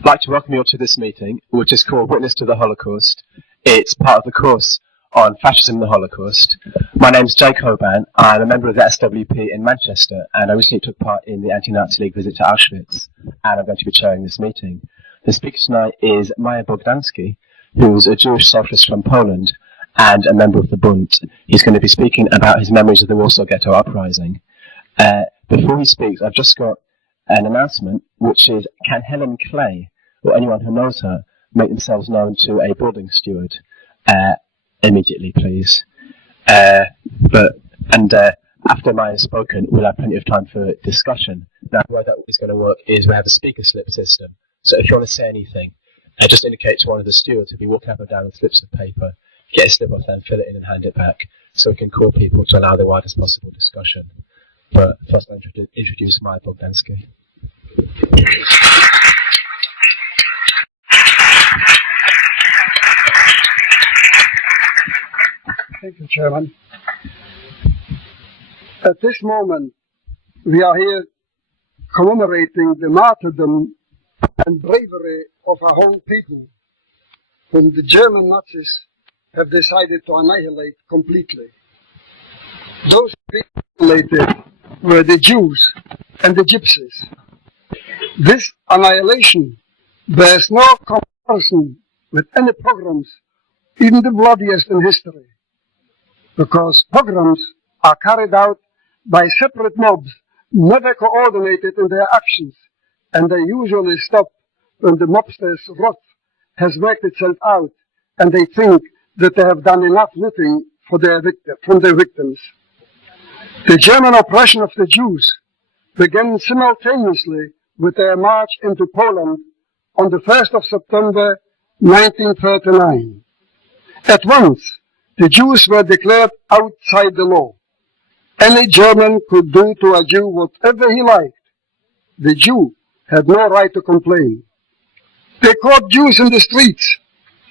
I'd like to welcome you all to this meeting, which is called Witness to the Holocaust. It's part of the course on fascism and the Holocaust. My name's Jake Hoban. I'm a member of the SWP in Manchester, and I recently took part in the Anti-Nazi League visit to Auschwitz, and I'm going to be chairing this meeting. The speaker tonight is Majer Bogdanski, who's a Jewish socialist from Poland and a member of the Bund. He's going to be speaking about his memories of the Warsaw Ghetto Uprising. Before he speaks, I've just got an announcement, which is, can Helen Clay, or anyone who knows her, make themselves known to a building steward immediately, please? After Maya has spoken, we'll have plenty of time for discussion. Now, the way that is going to work is we have a speaker slip system. So if you want to say anything, just indicate to one of the stewards who'll be walking up and down with slips of paper, get a slip off them, fill it in and hand it back, so we can call people to allow the widest possible discussion. But first I'll introduce Majer Bogdanski. Thank you, Chairman. At this moment, we are here commemorating the martyrdom and bravery of our whole people, whom the German Nazis have decided to annihilate completely. Those who annihilated were the Jews and the Gypsies. This annihilation bears no comparison with any pogroms, even the bloodiest in history, because pogroms are carried out by separate mobs, never coordinated in their actions, and they usually stop when the mobster's wrath has worked itself out and they think that they have done enough looting for from their victims. The German oppression of the Jews began simultaneously with their march into Poland on the 1st of September 1939. At once, the Jews were declared outside the law. Any German could do to a Jew whatever he liked. The Jew had no right to complain. They caught Jews in the streets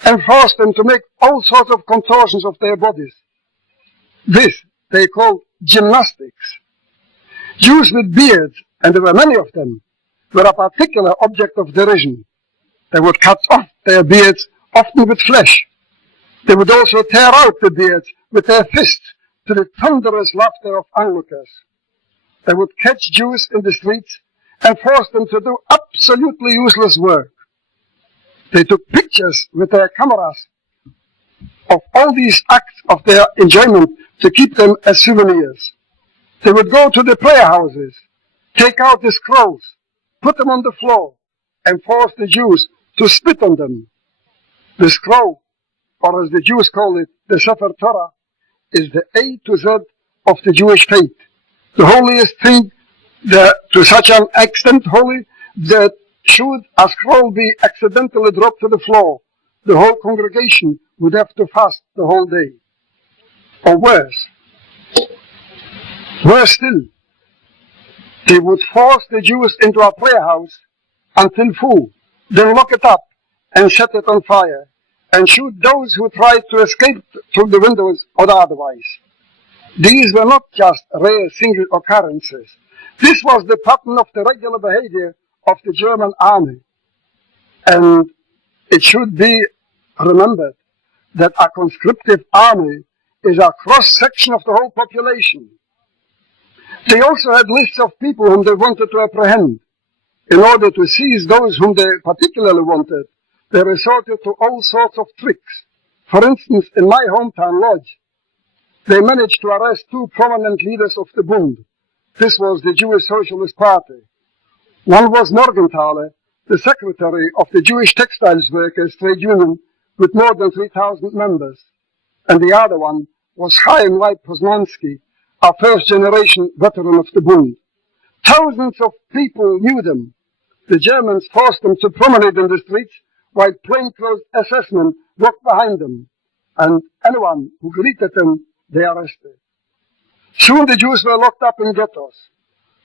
and forced them to make all sorts of contortions of their bodies. This they called gymnastics. Jews with beards, and there were many of them, were a particular object of derision. They would cut off their beards, often with flesh. They would also tear out the beards with their fists to the thunderous laughter of onlookers. They would catch Jews in the streets and force them to do absolutely useless work. They took pictures with their cameras of all these acts of their enjoyment to keep them as souvenirs. They would go to the prayer houses, take out the scrolls, put them on the floor, and force the Jews to spit on them. The scroll, or as the Jews call it, the Sefer Torah, is the A to Z of the Jewish faith. The holiest thing, to such an extent holy, that should a scroll be accidentally dropped to the floor, the whole congregation would have to fast the whole day. Or worse still, they would force the Jews into a prayer house until full, then lock it up and set it on fire, and shoot those who tried to escape through the windows or otherwise. These were not just rare single occurrences. This was the pattern of the regular behavior of the German army. And it should be remembered that a conscriptive army is a cross-section of the whole population. They also had lists of people whom they wanted to apprehend. In order to seize those whom they particularly wanted, they resorted to all sorts of tricks. For instance, in my hometown Lodz, they managed to arrest two prominent leaders of the Bund. This was the Jewish Socialist Party. One was Morgenthaler, the secretary of the Jewish Textiles Workers Trade Union with more than 3,000 members. And the other one was Chaim Poznański, a first-generation veteran of the Bund. Thousands of people knew them. The Germans forced them to promenade in the streets while plainclothes SS men walked behind them. And anyone who greeted them, they arrested. Soon the Jews were locked up in ghettos.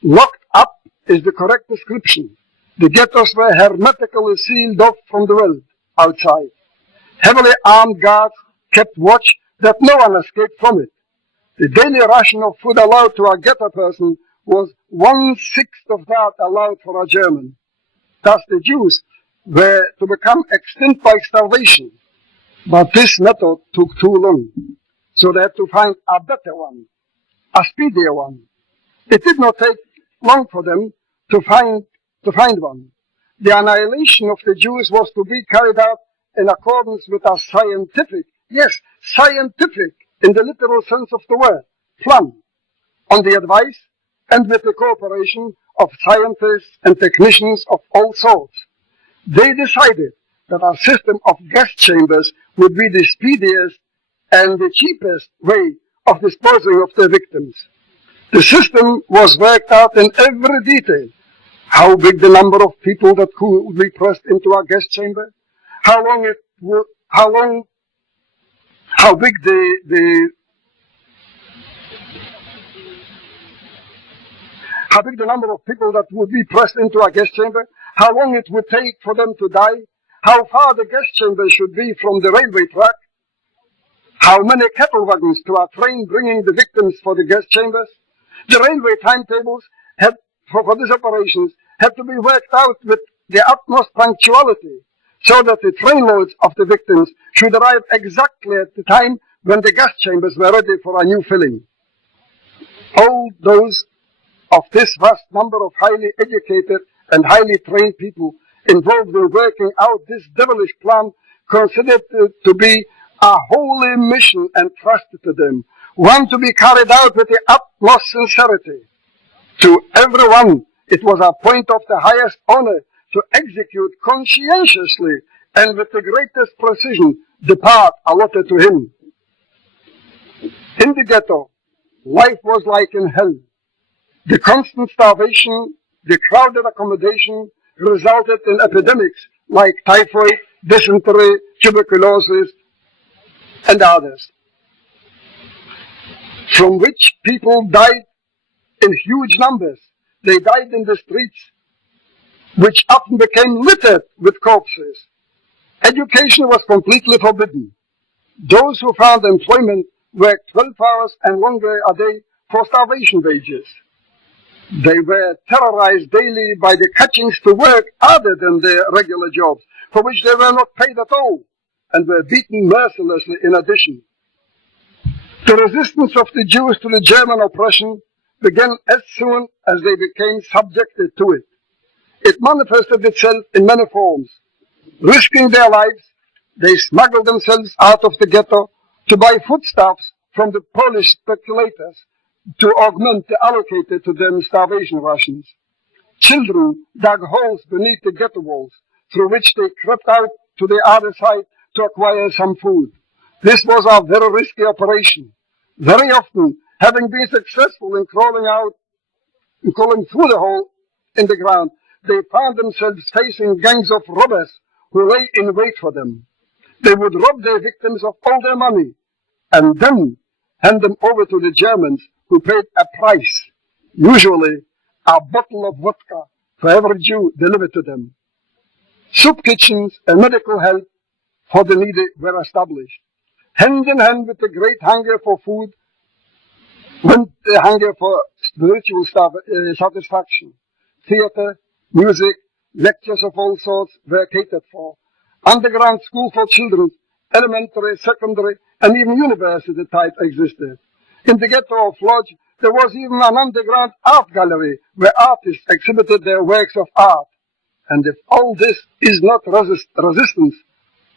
Locked up is the correct description. The ghettos were hermetically sealed off from the world outside. Heavily armed guards kept watch that no one escaped from it. The daily ration of food allowed to a ghetto person was 1/6 of that allowed for a German. Thus the Jews were to become extinct by starvation. But this method took too long, so they had to find a better one, a speedier one. It did not take long for them to find one. The annihilation of the Jews was to be carried out in accordance with a scientific, yes, scientific, in the literal sense of the word, plan, on the advice and with the cooperation of scientists and technicians of all sorts. They decided that a system of gas chambers would be the speediest and the cheapest way of disposing of the victims. The system was worked out in every detail. How big the number of people that could be pressed into a gas chamber, how big the number of people that would be pressed into a gas chamber, how long it would take for them to die, how far the gas chamber should be from the railway track, how many cattle wagons to a train bringing the victims for the gas chambers. The railway timetables for these operations had to be worked out with the utmost punctuality, so that the trainloads of the victims should arrive exactly at the time when the gas chambers were ready for a new filling. All those of this vast number of highly educated and highly trained people involved in working out this devilish plan considered it to be a holy mission entrusted to them, one to be carried out with the utmost sincerity. To everyone, it was a point of the highest honor to execute conscientiously and with the greatest precision the part allotted to him. In the ghetto, life was like in hell. The constant starvation, the crowded accommodation resulted in epidemics like typhoid, dysentery, tuberculosis, and others, from which people died in huge numbers. They died in the streets, which often became littered with corpses. Education was completely forbidden. Those who found employment worked 12 hours and longer a day for starvation wages. They were terrorized daily by the catchings to work other than their regular jobs, for which they were not paid at all, and were beaten mercilessly in addition. The resistance of the Jews to the German oppression began as soon as they became subjected to it. It manifested itself in many forms. Risking their lives, they smuggled themselves out of the ghetto to buy foodstuffs from the Polish speculators to augment the allocated to them starvation rations. Children dug holes beneath the ghetto walls, through which they crept out to the other side to acquire some food. This was a very risky operation. Very often, having been successful in crawling through the hole in the ground, they found themselves facing gangs of robbers who lay in wait for them. They would rob their victims of all their money and then hand them over to the Germans, who paid a price, usually a bottle of vodka, for every Jew delivered to them. Soup kitchens and medical help for the needy were established. Hand in hand with the great hunger for food went the hunger for spiritual satisfaction. Theater, music, lectures of all sorts were catered for. Underground school for children, elementary, secondary, and even university type existed. In the ghetto of Lodz, there was even an underground art gallery where artists exhibited their works of art. And if all this is not resistance,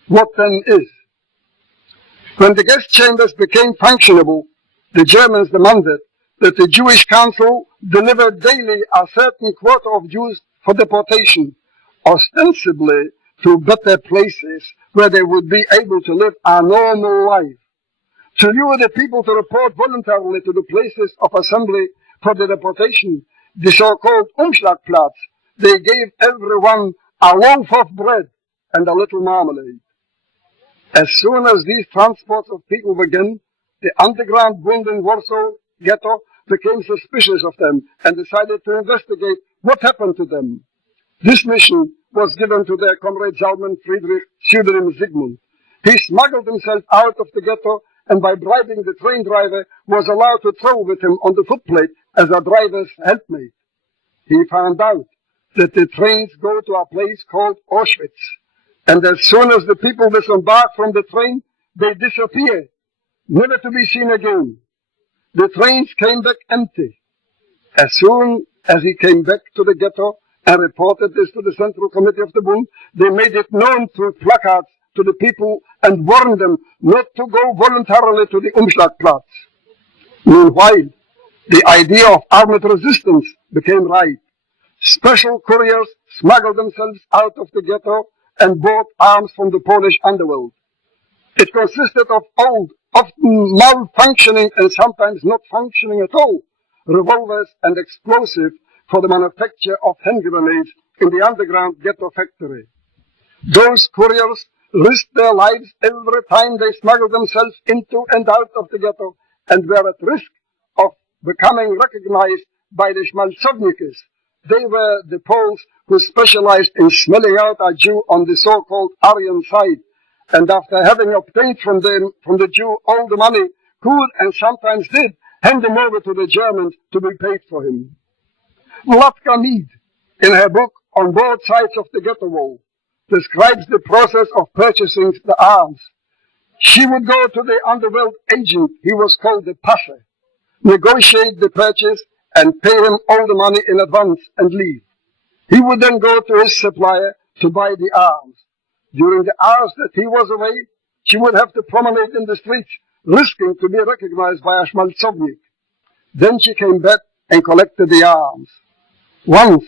what then is? When the gas chambers became functionable, the Germans demanded that the Jewish Council deliver daily a certain quota of Jews for deportation, ostensibly to better places where they would be able to live a normal life. To lure the people to report voluntarily to the places of assembly for the deportation, the so-called Umschlagplatz, they gave everyone a loaf of bread and a little marmalade. As soon as these transports of people began, the underground Bund in Warsaw ghetto became suspicious of them and decided to investigate what happened to them. This mission was given to their comrade Zalman Friedrich, pseudonym Zygmunt. He smuggled himself out of the ghetto and by bribing the train driver was allowed to travel with him on the footplate as a driver's helpmate. He found out that the trains go to a place called Auschwitz. And as soon as the people disembark from the train, they disappear, never to be seen again. The trains came back empty. As soon as he came back to the ghetto and reported this to the Central Committee of the Bund, they made it known through placards to the people and warned them not to go voluntarily to the Umschlagplatz. Meanwhile, the idea of armed resistance became ripe. Special couriers smuggled themselves out of the ghetto and bought arms from the Polish underworld. It consisted of old, often malfunctioning and sometimes not functioning at all, revolvers and explosives for the manufacture of hand grenades in the underground ghetto factory. Those couriers risked their lives every time they smuggled themselves into and out of the ghetto and were at risk of becoming recognized by the Schmalzownikis. They were the Poles who specialized in smelling out a Jew on the so-called Aryan side, and after having obtained from the Jew all the money, could and sometimes did hand him over to the Germans to be paid for him. Latka Mead, in her book On Both Sides of the Ghetto Wall, describes the process of purchasing the arms. She would go to the underworld agent, he was called the Pasha, negotiate the purchase and pay him all the money in advance and leave. He would then go to his supplier to buy the arms. During the hours that he was away, she would have to promenade in the streets, risking to be recognized by a Schmalzownik. Then she came back and collected the arms. Once,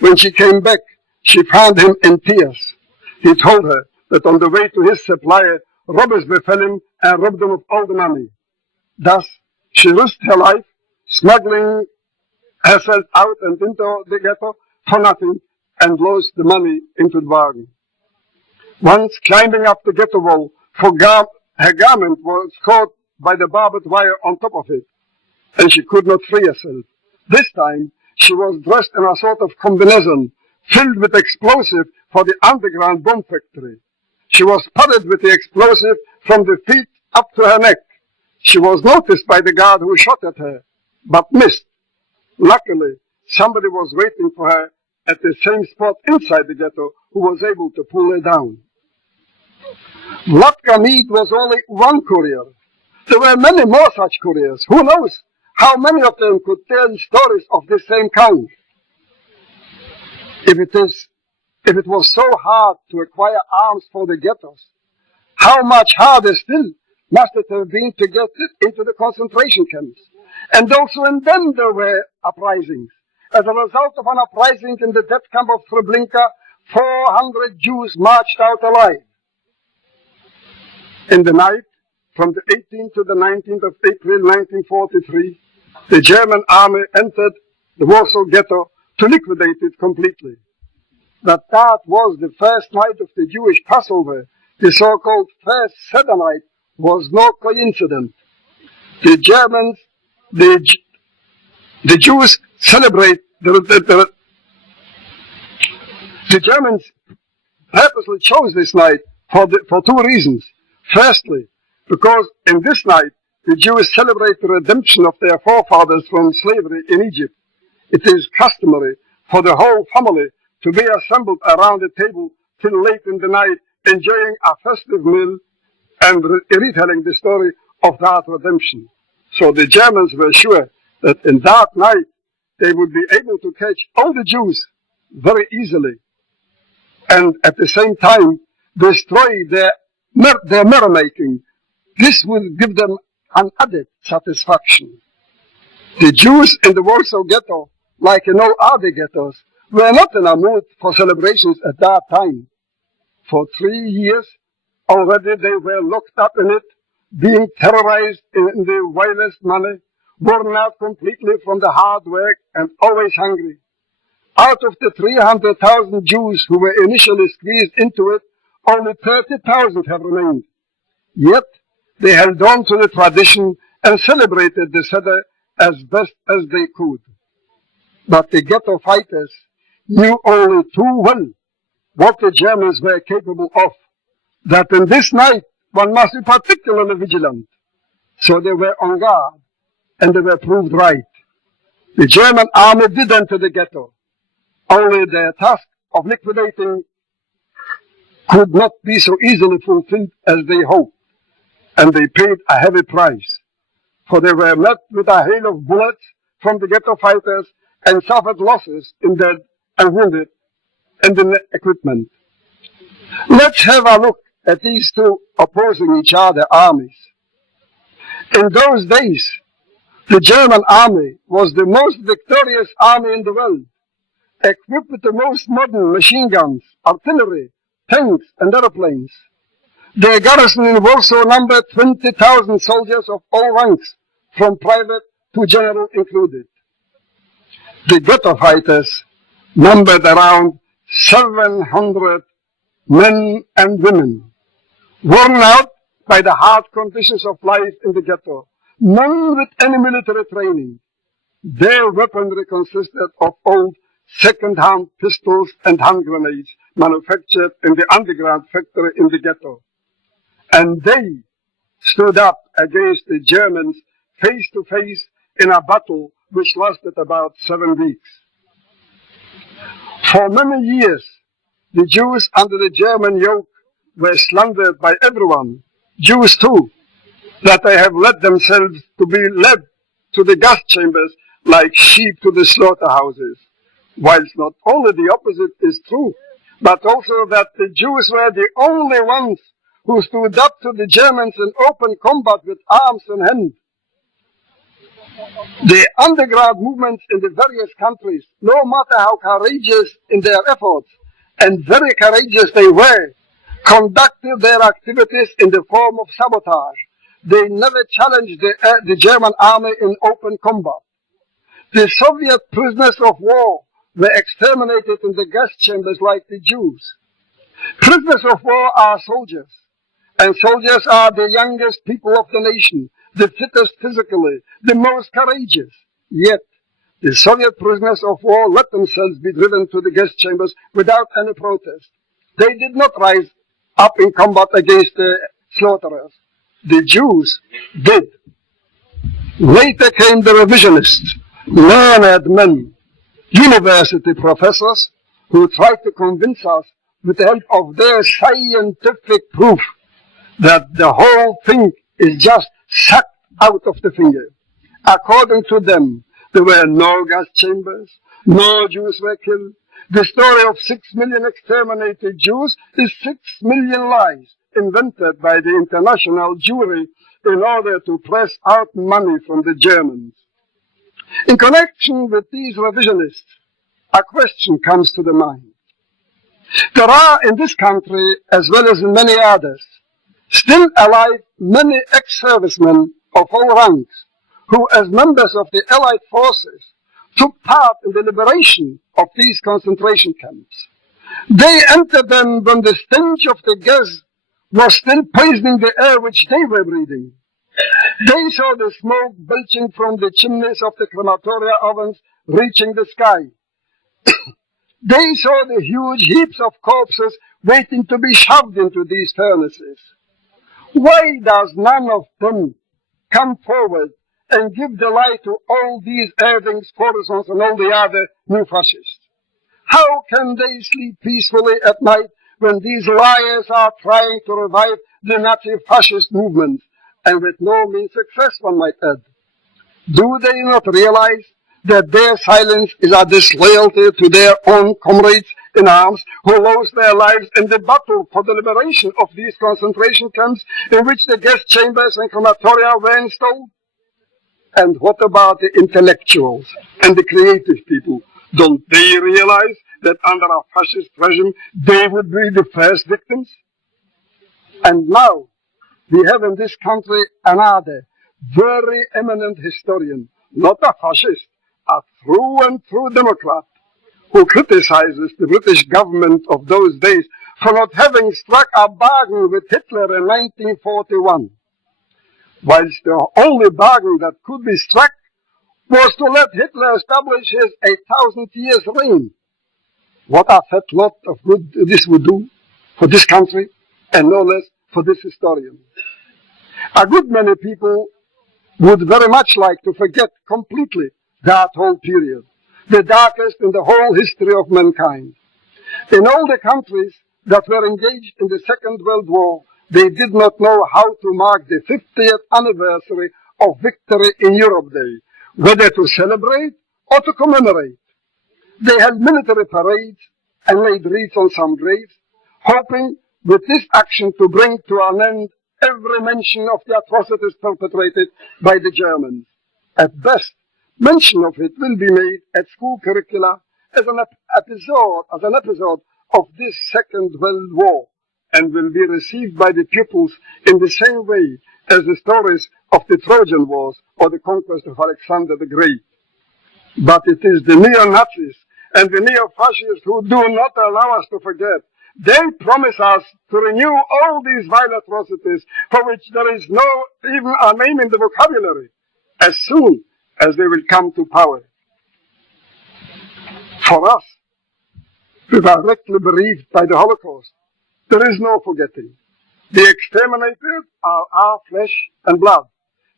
when she came back, she found him in tears. He told her that on the way to his supplier, robbers befell him and robbed him of all the money. Thus, she risked her life, smuggling herself out and into the ghetto for nothing, and lost the money into the bargain. Once, climbing up the ghetto wall, her garment was caught by the barbed wire on top of it, and she could not free herself. This time, she was dressed in a sort of combination, filled with explosive for the underground bomb factory. She was padded with the explosive from the feet up to her neck. She was noticed by the guard who shot at her, but missed. Luckily, somebody was waiting for her at the same spot inside the ghetto who was able to pull her down. Latka Mead was only one courier. There were many more such couriers. Who knows how many of them could tell stories of the same kind? If it was so hard to acquire arms for the ghettos, how much harder still must it have been to get it into the concentration camps? And also in them there were uprisings. As a result of an uprising in the death camp of Treblinka, 400 Jews marched out alive. In the night, from the 18th to the 19th of April 1943, the German army entered the Warsaw ghetto to liquidate it completely. That was the first night of the Jewish Passover, the so-called first Seder night, was no coincidence. The Jews celebrate, the Germans purposely chose this night for two reasons. Firstly, because in this night, the Jews celebrate the redemption of their forefathers from slavery in Egypt. It is customary for the whole family to be assembled around the table till late in the night, enjoying a festive meal and retelling the story of that redemption. So the Germans were sure that in that night they would be able to catch all the Jews very easily, and at the same time destroy their merrymaking. This would give them an added satisfaction. The Jews in the Warsaw ghetto, like in all other ghettos, were not in a mood for celebrations at that time. For 3 years already they were locked up in it, being terrorized in the wildest manner, worn out completely from the hard work and always hungry. Out of the 300,000 Jews who were initially squeezed into it, only 30,000 have remained. Yet they held on to the tradition and celebrated the Seder as best as they could. But the ghetto fighters knew only too well what the Germans were capable of, that in this night one must be particularly vigilant. So they were on guard, and they were proved right. The German army did enter the ghetto. Only their task of liquidating could not be so easily fulfilled as they hoped, and they paid a heavy price, for they were met with a hail of bullets from the ghetto fighters and suffered losses in dead and wounded and in equipment. Let's have a look at these two opposing each other armies. In those days, the German army was the most victorious army in the world, equipped with the most modern machine guns, artillery, tanks and airplanes. Their garrison in Warsaw numbered 20,000 soldiers of all ranks, from private to general included. The ghetto fighters numbered around 700 men and women, worn out by the hard conditions of life in the ghetto, none with any military training. Their weaponry consisted of old second-hand pistols and hand grenades manufactured in the underground factory in the ghetto. And they stood up against the Germans face to face in a battle which lasted about 7 weeks. For many years, the Jews under the German yoke were slandered by everyone, Jews too, that they have let themselves to be led to the gas chambers like sheep to the slaughterhouses. Whilst not only the opposite is true, but also that the Jews were the only ones who stood up to the Germans in open combat with arms in hand. The underground movements in the various countries, no matter how courageous in their efforts, and very courageous they were, conducted their activities in the form of sabotage. They never challenged the German army in open combat. The Soviet prisoners of war were exterminated in the gas chambers like the Jews. Prisoners of war are soldiers, and soldiers are the youngest people of the nation, the fittest physically, the most courageous. Yet, the Soviet prisoners of war let themselves be driven to the gas chambers without any protest. They did not rise up in combat against the slaughterers. The Jews did. Later came the revisionists, learned men, university professors, who tried to convince us with the help of their scientific proof that the whole thing is just sucked out of the finger. According to them, there were no gas chambers, no Jews were killed. The story of 6 million exterminated Jews is 6 million lies invented by the international Jewry in order to press out money from the Germans. In connection with these revisionists, a question comes to the mind. There are in this country, as well as in many others, still alive many ex-servicemen of all ranks who, as members of the Allied forces, took part in the liberation of these concentration camps. They entered them when the stench of the gas was still poisoning the air which they were breathing. They saw the smoke belching from the chimneys of the crematoria ovens reaching the sky. They saw the huge heaps of corpses waiting to be shoved into these furnaces. Why does none of them come forward and give the lie to all these Erdings, Forzons, and all the other new fascists? How can they sleep peacefully at night when these liars are trying to revive the Nazi fascist movement, and with no mean success, one might add? Do they not realize that their silence is a disloyalty to their own comrades in arms who lost their lives in the battle for the liberation of these concentration camps in which the gas chambers and crematoria were installed? And what about the intellectuals and the creative people? Don't they realize that under a fascist regime they would be the first victims? And now we have in this country another very eminent historian, not a fascist, a through and through Democrat, who criticizes the British government of those days for not having struck a bargain with Hitler in 1941. Whilst the only bargain that could be struck was to let Hitler establish his 1,000 years reign. What a fat lot of good this would do for this country, and no less for this historian. A good many people would very much like to forget completely that whole period, the darkest in the whole history of mankind. In all the countries that were engaged in the Second World War, they did not know how to mark the 50th anniversary of victory in Europe Day, whether to celebrate or to commemorate. They held military parades and laid wreaths on some graves, hoping with this action to bring to an end every mention of the atrocities perpetrated by the Germans. At best, mention of it will be made at school curricula as an episode of this Second World War, and will be received by the pupils in the same way as the stories of the Trojan Wars or the conquest of Alexander the Great. But it is the neo-Nazis and the neo-fascists who do not allow us to forget. They promise us to renew all these vile atrocities for which there is no even a name in the vocabulary, as soon as they will come to power. For us, who are directly bereaved by the Holocaust, there is no forgetting. The exterminated are our flesh and blood.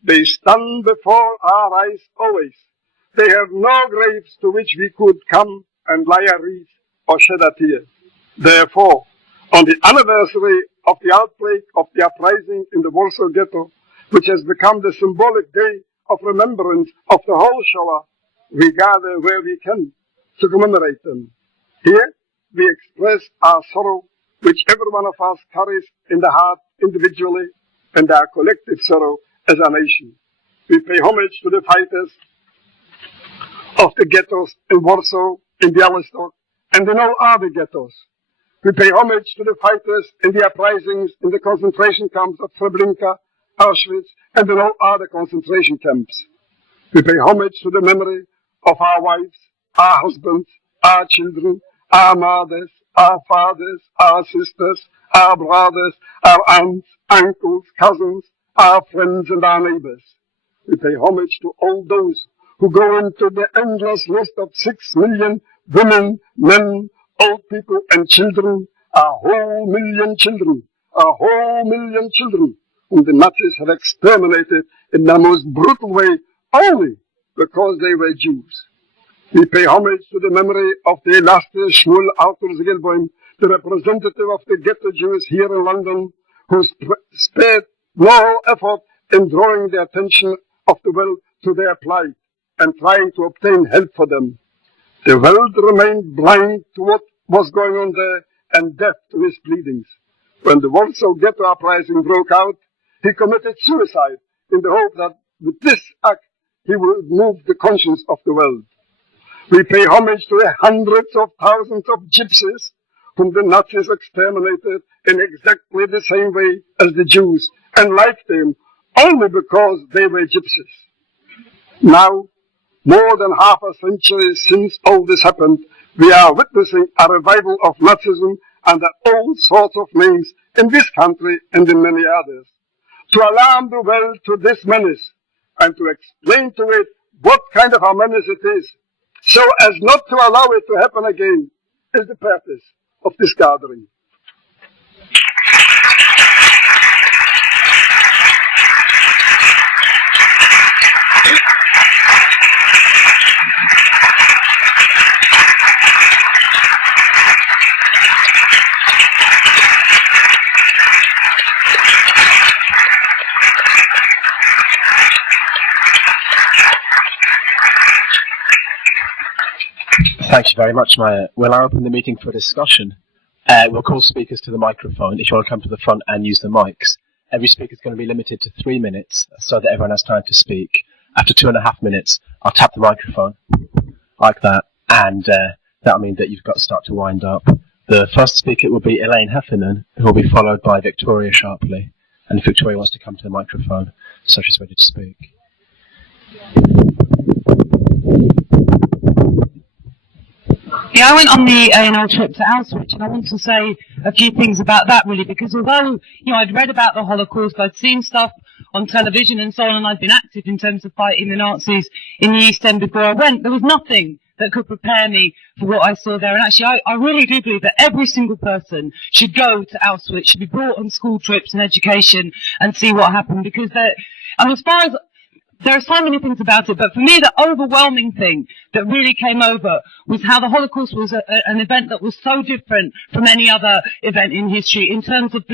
They stand before our eyes always. They have no graves to which we could come and lie a wreath or shed a tear. Therefore, on the anniversary of the outbreak of the uprising in the Warsaw Ghetto, which has become the symbolic day of remembrance of the whole Shoah, we gather where we can to commemorate them. Here, we express our sorrow, which every one of us carries in the heart individually, and our collective sorrow as a nation. We pay homage to the fighters of the ghettos in Warsaw, in Białystok, and in all other ghettos. We pay homage to the fighters in the uprisings in the concentration camps of Treblinka, Auschwitz, and in all other concentration camps. We pay homage to the memory of our wives, our husbands, our children, our mothers, our fathers, our sisters, our brothers, our aunts, uncles, cousins, our friends and our neighbors. We pay homage to all those who go into the endless list of 6 million women, men, old people and children, a whole million children, whom the Nazis have exterminated in the most brutal way only because they were Jews. We pay homage to the memory of the illustrious Shmuel Arthur Zigelboim, the representative of the ghetto Jews here in London, who spared no effort in drawing the attention of the world to their plight and trying to obtain help for them. The world remained blind to what was going on there and deaf to his pleadings. When the Warsaw Ghetto uprising broke out, he committed suicide in the hope that with this act he would move the conscience of the world. We pay homage to the hundreds of thousands of gypsies whom the Nazis exterminated in exactly the same way as the Jews, and like them only because they were gypsies. Now, more than half a century since all this happened, we are witnessing a revival of Nazism under all sorts of names in this country and in many others. To alarm the world to this menace and to explain to it what kind of a menace it is, so as not to allow it to happen again, is the purpose of this gathering. Thank you very much, Majer. We'll now open the meeting for discussion. We'll call speakers to the microphone if you want to come to the front and use the mics. Every speaker is going to be limited to 3 minutes so that everyone has time to speak. After 2.5 minutes, I'll tap the microphone like that, and that'll mean that you've got to start to wind up. The first speaker will be Elaine Heffernan, who will be followed by Victoria Sharpley. And if Victoria wants to come to the microphone, so she's ready to speak. Yeah, I went on the A&L trip to Auschwitz, and I want to say a few things about that, really, because although, I'd read about the Holocaust, I'd seen stuff on television and so on, and I'd been active in terms of fighting the Nazis in the East End before I went, there was nothing that could prepare me for what I saw there. And actually, I really do believe that every single person should go to Auschwitz, should be brought on school trips and education and see what happened, because as far as there are so many things about it, but for me the overwhelming thing that really came over was how the Holocaust was an event that was so different from any other event in history in terms of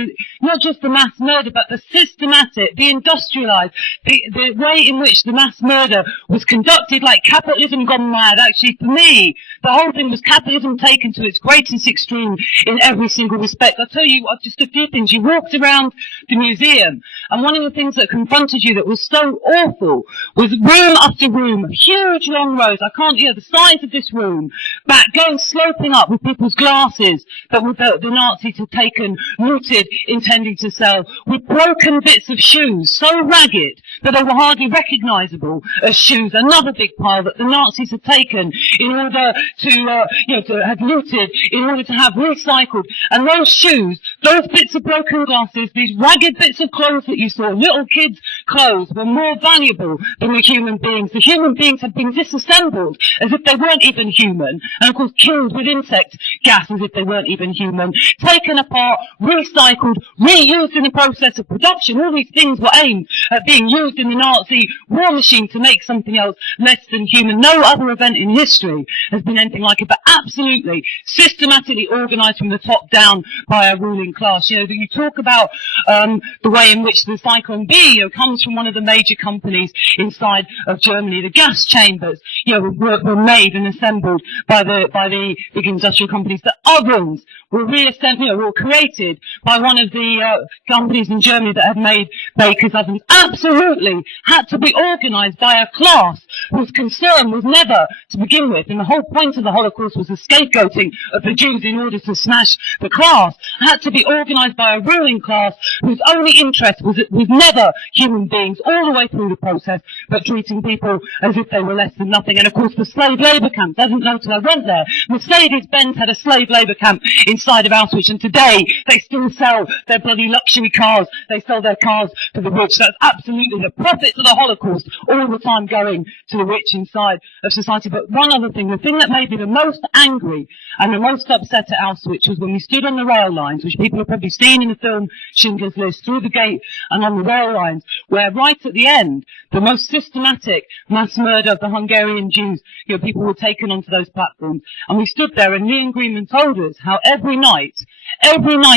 not just the mass murder, but the systematic, the industrialized, the way in which the mass murder was conducted, like capitalism gone mad. Actually, for me, the whole thing was capitalism taken to its greatest extreme in every single respect. I'll tell you just a few things. You walked around the museum, and one of the things that confronted you that was so awful was room after room, huge long rows. I can't, the size of this room, back going sloping up with people's glasses that the Nazis had taken, looted, intending to sell, with broken bits of shoes, so ragged that they were hardly recognisable as shoes. Another big pile that the Nazis had taken in order to have looted, in order to have recycled. And those shoes, those bits of broken glasses, these ragged bits of clothes that you saw, little kids' clothes, were more valuable than the human beings. The human beings had been disassembled as if they weren't even human, and of course killed with insect gas as if they weren't even human, taken apart, recycled, reused in the process of production. All these things were aimed at being used in the Nazi war machine to make something else less than human. No other event in history has been anything like it, but absolutely systematically organised from the top down by a ruling class. You talk about the way in which the Zyklon B comes from one of the major companies inside of Germany. The gas chambers were made and assembled by the big industrial companies. The ovens were reassembled, were created by one of the companies in Germany that had made Baker's ovens. Absolutely had to be organised by a class whose concern was never to begin with, and the whole point of the Holocaust was the scapegoating of the Jews in order to smash the class. Had to be organised by a ruling class whose only interest was never human beings all the way through the process, but treating people as if they were less than nothing. And of course the slave labour camps, I didn't know till I went there, Mercedes-Benz had a slave labour camp inside of Auschwitz, and today they still sell their bloody luxury cars. They sell their cars to the rich. That's absolutely the profits of the Holocaust all the time going to the rich inside of society. But one other thing, the thing that made me the most angry and the most upset at Auschwitz was when we stood on the rail lines, which people have probably seen in the film Schindler's List, through the gate and on the rail lines, where right at the end, the most systematic mass murder of the Hungarian Jews, people were taken onto those platforms. And we stood there, and Leon Greenman told us how every night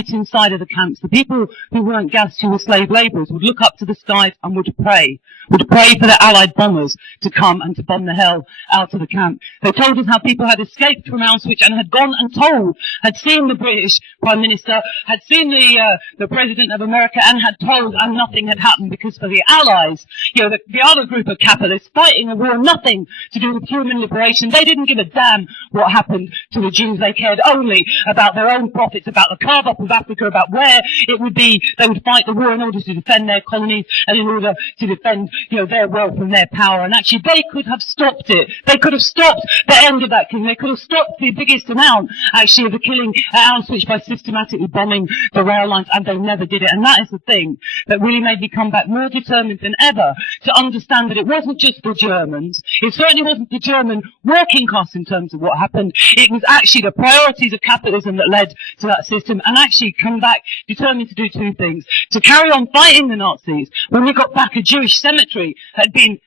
inside of the camps, the people who weren't gassed, who were slave labourers, would look up to the skies and would pray for the Allied bombers to come and to bomb the hell out of the camp. They told us how people had escaped from Auschwitz and had gone and told, had seen the British Prime Minister, had seen the President of America, and had told, and nothing had happened, because for the Allies, the other group of capitalists fighting a war, nothing to do with human liberation. They didn't give a damn what happened to the Jews. They cared only about their own profits, about the carve-up of Africa, about where it would be they would fight the war in order to defend their colonies and in order to defend, their wealth and their power. And actually, they could have stopped it. They could have stopped the end of that killing. They could have stopped the biggest amount, actually, of the killing at Auschwitz by systematically bombing the rail lines, and they never did it. And that is the thing that really made me come back more determined than ever to understand that it wasn't just the Germans. It certainly wasn't the German working class in terms of what happened. It was actually the priorities of capitalism that led to that system, and actually come back determined to do two things: to carry on fighting the Nazis. When we got back, a Jewish cemetery had been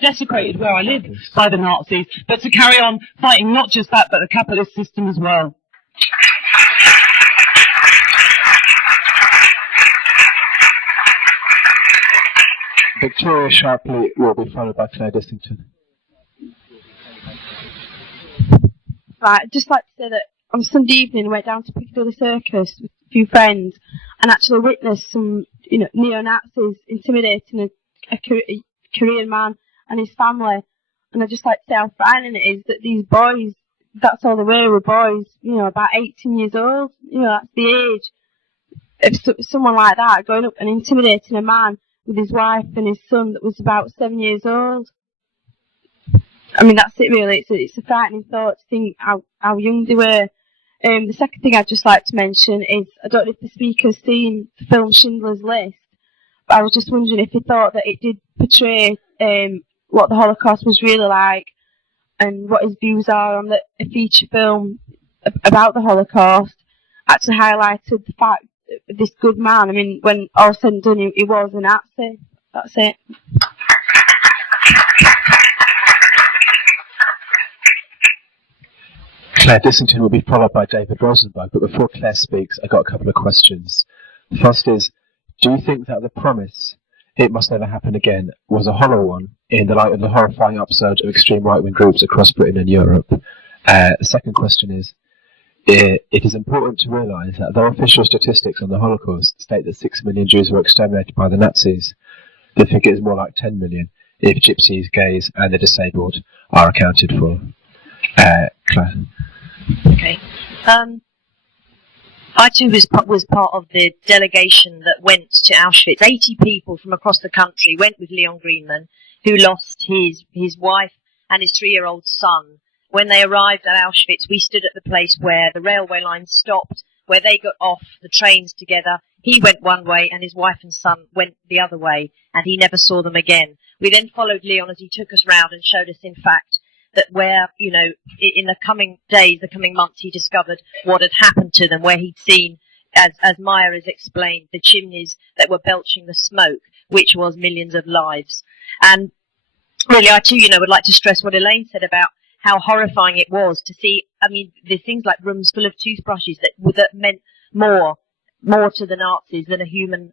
desecrated where I lived by the Nazis, but to carry on fighting not just that, but the capitalist system as well. Victoria Sharpley will be followed by Claire Dissington. Right, I'd just like to say that on Sunday evening I went down to Piccadilly Circus with a few friends and actually witnessed some, neo-Nazis intimidating a Korean man and his family. And I'd just like to say how frightening it is that these boys, that's all they were boys, about 18 years old. That's the age of someone like that going up and intimidating a man with his wife and his son that was about 7 years old. I mean, that's it really. It's a frightening thought to think how young they were. The second thing I'd just like to mention is, I don't know if the speaker's seen the film Schindler's List, but I was just wondering if he thought that it did portray what the Holocaust was really like, and what his views are on a feature film about the Holocaust actually highlighted the fact that this good man, I mean, when all said and done, he was a Nazi. That's it. Claire Dissington will be followed by David Rosenberg, but before Claire speaks, I got a couple of questions. The first is, do you think that the promise, "it must never happen again," was a hollow one in the light of the horrifying upsurge of extreme right-wing groups across Britain and Europe? The second question is, it is important to realise that though official statistics on the Holocaust state that 6 million Jews were exterminated by the Nazis, the figure is more like 10 million if gypsies, gays and the disabled are accounted for. Claire. Okay. I too was part of the delegation that went to Auschwitz. 80 people from across the country went with Leon Greenman, who lost his wife and his 3-year-old son. When they arrived at Auschwitz, we stood at the place where the railway line stopped, where they got off the trains together. He went one way and his wife and son went the other way, and he never saw them again. We then followed Leon as he took us round and showed us, in fact, that where, in the coming days, the coming months, he discovered what had happened to them, where he'd seen, as Majer has explained, the chimneys that were belching the smoke, which was millions of lives. And really, I too, would like to stress what Elaine said about how horrifying it was to see. I mean, there's things like rooms full of toothbrushes that meant more to the Nazis than a human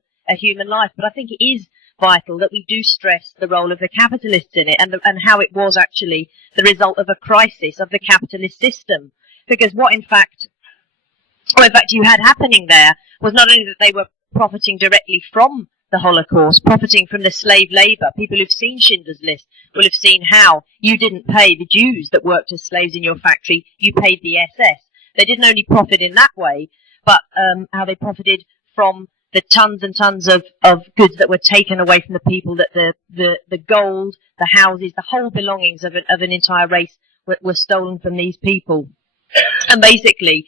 life. But I think it is vital that we do stress the role of the capitalists in it, and how it was actually the result of a crisis of the capitalist system. Because what in fact you had happening there was not only that they were profiting directly from the Holocaust, profiting from the slave labour. People who've seen Schindler's List will have seen how you didn't pay the Jews that worked as slaves in your factory, you paid the SS. They didn't only profit in that way, but how they profited from the tons and tons of goods that were taken away from the people, that the gold, the houses, the whole belongings of an entire race were stolen from these people. And basically,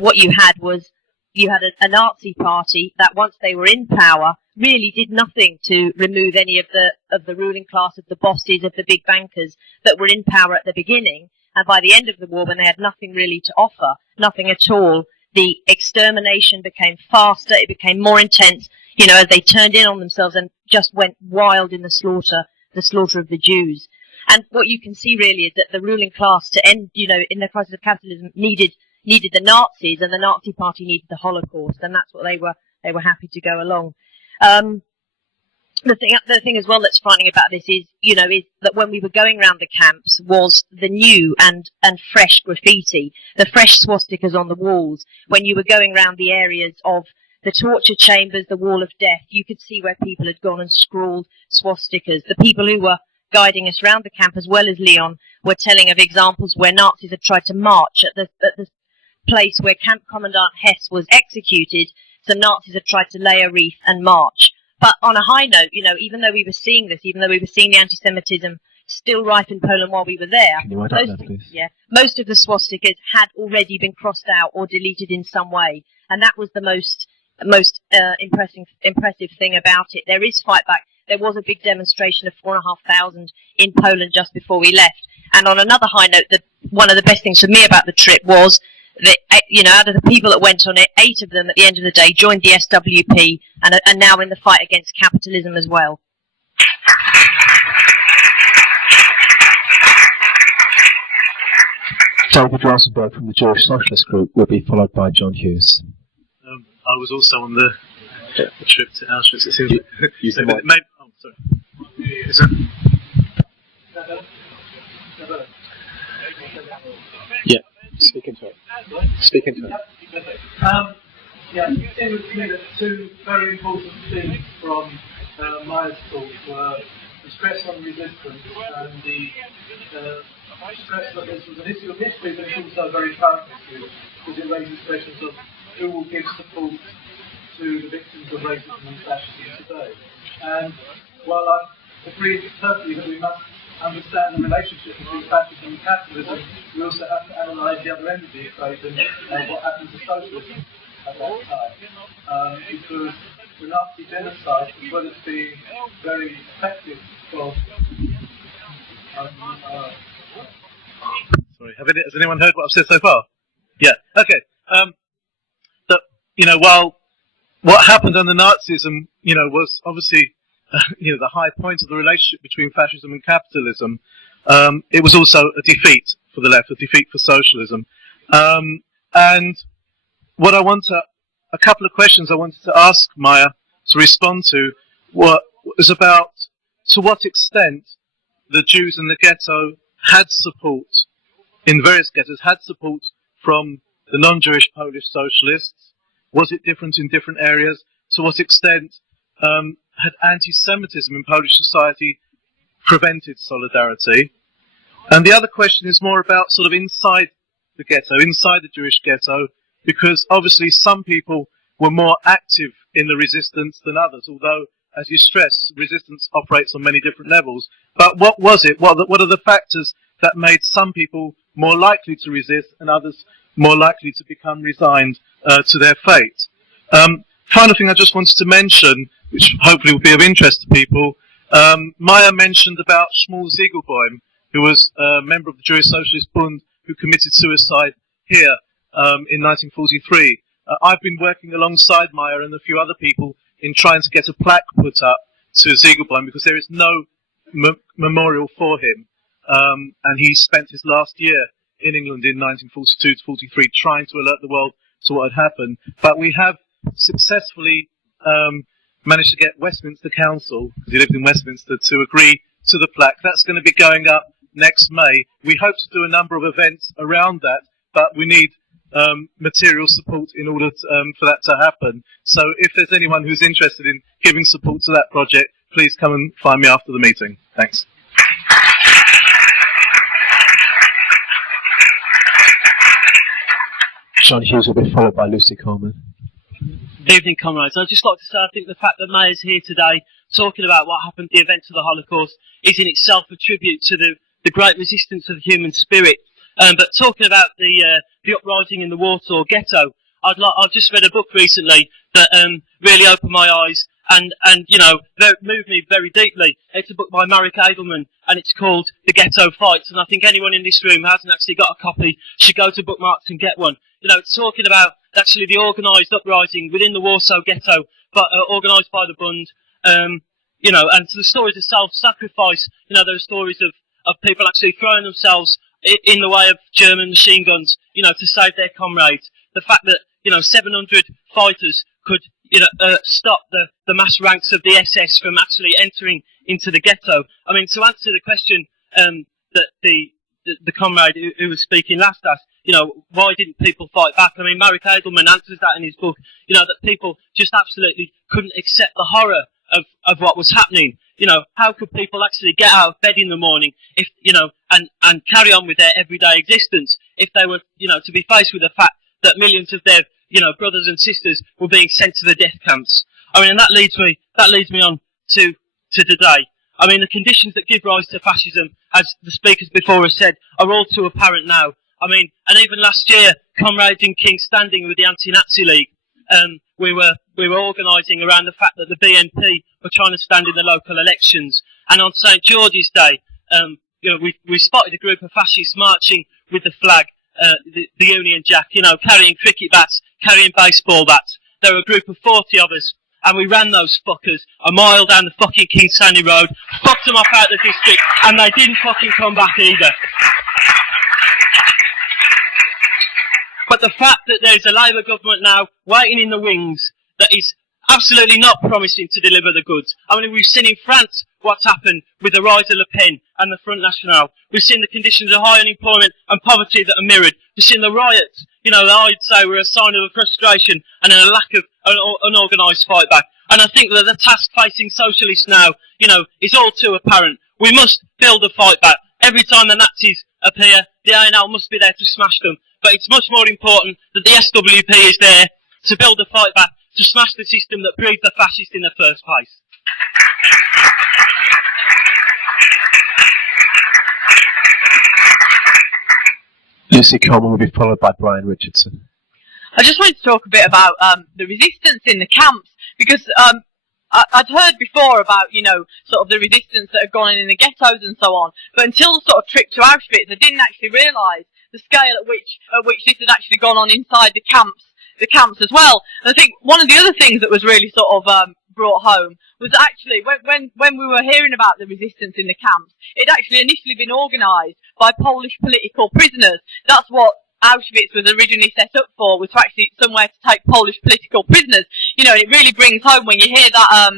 what you had was, you had a Nazi party that once they were in power really did nothing to remove any of the ruling class, of the bosses, of the big bankers that were in power at the beginning. And by the end of the war, when they had nothing really to offer, nothing at all, the extermination became faster, it became more intense, as they turned in on themselves and just went wild in the slaughter of the Jews. And what you can see really is that the ruling class, to end, in the crisis of capitalism, needed the Nazis, and the Nazi party needed the Holocaust, and that's what they were happy to go along. The thing as well that's frightening about this is that when we were going around the camps was the new and fresh graffiti, the fresh swastikas on the walls. When you were going around the areas of the torture chambers, the wall of death, you could see where people had gone and scrawled swastikas. The people who were guiding us around the camp, as well as Leon, were telling of examples where Nazis had tried to march at the place where Camp Commandant Hess was executed. Some Nazis had tried to lay a wreath and march. But on a high note, even though we were seeing this, even though we were seeing the anti-Semitism still rife in Poland while we were there, most of the swastikas had already been crossed out or deleted in some way, and that was the most impressive thing about it. There is fight back. There was a big demonstration of 4,500 in Poland just before we left. And on another high note, one of the best things for me about the trip was that, out of the people that went on it, 8 of them at the end of the day joined the SWP and are now in the fight against capitalism as well. David Rosenberg from the Jewish Socialist Group will be followed by John Hughes. I was also on the trip to Auschwitz. It seems sorry. Is that? Yeah, speak into it. You seem to me that 2 very important things from Majer's talk were the stress on resistance and the stress that this was an issue of history, but it's also a very current issue, because it raises questions of who will give support to the victims of racism and fascism today. And while I agree perfectly that we must understand the relationship between fascism and capitalism, we also have to analyse the other end of the equation and what happened to socialism at that time. Because the Nazi genocide, as well as being very effective for... Sorry, has anyone heard what I've said so far? Yeah, okay. While what happened under Nazism, was obviously, the high point of the relationship between fascism and capitalism, it was also a defeat for the left, a defeat for socialism. And what I want to, a couple of questions I wanted to ask Majer to respond to was about to what extent the Jews in the ghetto had support, in various ghettos, had support from the non-Jewish Polish socialists. Was it different in different areas? To what extent had anti-Semitism in Polish society prevented solidarity? And the other question is more about sort of inside the ghetto, inside the Jewish ghetto, because obviously some people were more active in the resistance than others, although, as you stress, resistance operates on many different levels. But what was it? What are the factors that made some people more likely to resist and others more likely to become resigned to their fate? Final thing I just wanted to mention, which hopefully will be of interest to people, Majer mentioned about Shmuel Ziegelbaum, who was a member of the Jewish Socialist Bond who committed suicide here in 1943. I've been working alongside Majer and a few other people in trying to get a plaque put up to Ziegelbaum because there is no memorial for him. And he spent his last year in England in 1942 to 43 trying to alert the world to what had happened. But we have successfully managed to get Westminster Council, because he lived in Westminster, to agree to the plaque. That's going to be going up next May. We hope to do a number of events around that, but we need material support in order to, for that to happen. So if there's anyone who's interested in giving support to that project, please come and find me after the meeting. Thanks. John Hughes will be followed by Lucy Coleman. Evening, comrades. I'd just like to say I think the fact that Majer's here today talking about what happened, the events of the Holocaust, is in itself a tribute to the great resistance of the human spirit. But talking about the uprising in the Warsaw Ghetto, I've just read a book recently that really opened my eyes and moved me very deeply. It's a book by Marek Edelman, and it's called The Ghetto Fights. And I think anyone in this room who hasn't actually got a copy should go to Bookmarks and get one. It's talking about actually the organised uprising within the Warsaw Ghetto, but organised by the Bund. And so the stories of self-sacrifice. There are stories of people actually throwing themselves in the way of German machine guns, to save their comrades. The fact that 700 fighters could stop the mass ranks of the SS from actually entering into the ghetto. I mean, to answer the question that the comrade who was speaking last asked, why didn't people fight back? I mean, Marek Edelman answers that in his book, that people just absolutely couldn't accept the horror of what was happening. How could people actually get out of bed in the morning if, and carry on with their everyday existence if they were, to be faced with the fact that millions of their, brothers and sisters were being sent to the death camps? I mean, and that leads me on to today. I mean, the conditions that give rise to fascism, as the speakers before have said, are all too apparent now. I mean, and even last year, comrades in King's Standing with the Anti-Nazi League, we were organising around the fact that the BNP were trying to stand in the local elections. And on St George's Day, we spotted a group of fascists marching with the flag, the Union Jack, carrying cricket bats, carrying baseball bats. There were a group of 40 of us, and we ran those fuckers a mile down the fucking King's Standing Road, fucked them off out of the district, and they didn't fucking come back either. But the fact that there's a Labour government now waiting in the wings that is absolutely not promising to deliver the goods. I mean, we've seen in France what's happened with the rise of Le Pen and the Front National. We've seen the conditions of high unemployment and poverty that are mirrored. We've seen the riots, that I'd say were a sign of a frustration and a lack of an unorganised fight back. And I think that the task facing socialists now, is all too apparent. We must build a fight back. Every time the Nazis appear, the ANL must be there to smash them. But it's much more important that the SWP is there to build a fight back, to smash the system that breeds the fascists in the first place. Lucy Coleman will be followed by Brian Richardson. I just wanted to talk a bit about the resistance in the camps, because I'd heard before about, sort of the resistance that had gone on in the ghettos and so on, but until the sort of trip to Auschwitz, I didn't actually realise the scale at which this had actually gone on inside the camps as well. And I think one of the other things that was really sort of brought home was actually when we were hearing about the resistance in the camps, it had actually initially been organised by Polish political prisoners. That's what Auschwitz was originally set up for, was to actually somewhere to take Polish political prisoners. You know, and it really brings home when you hear that,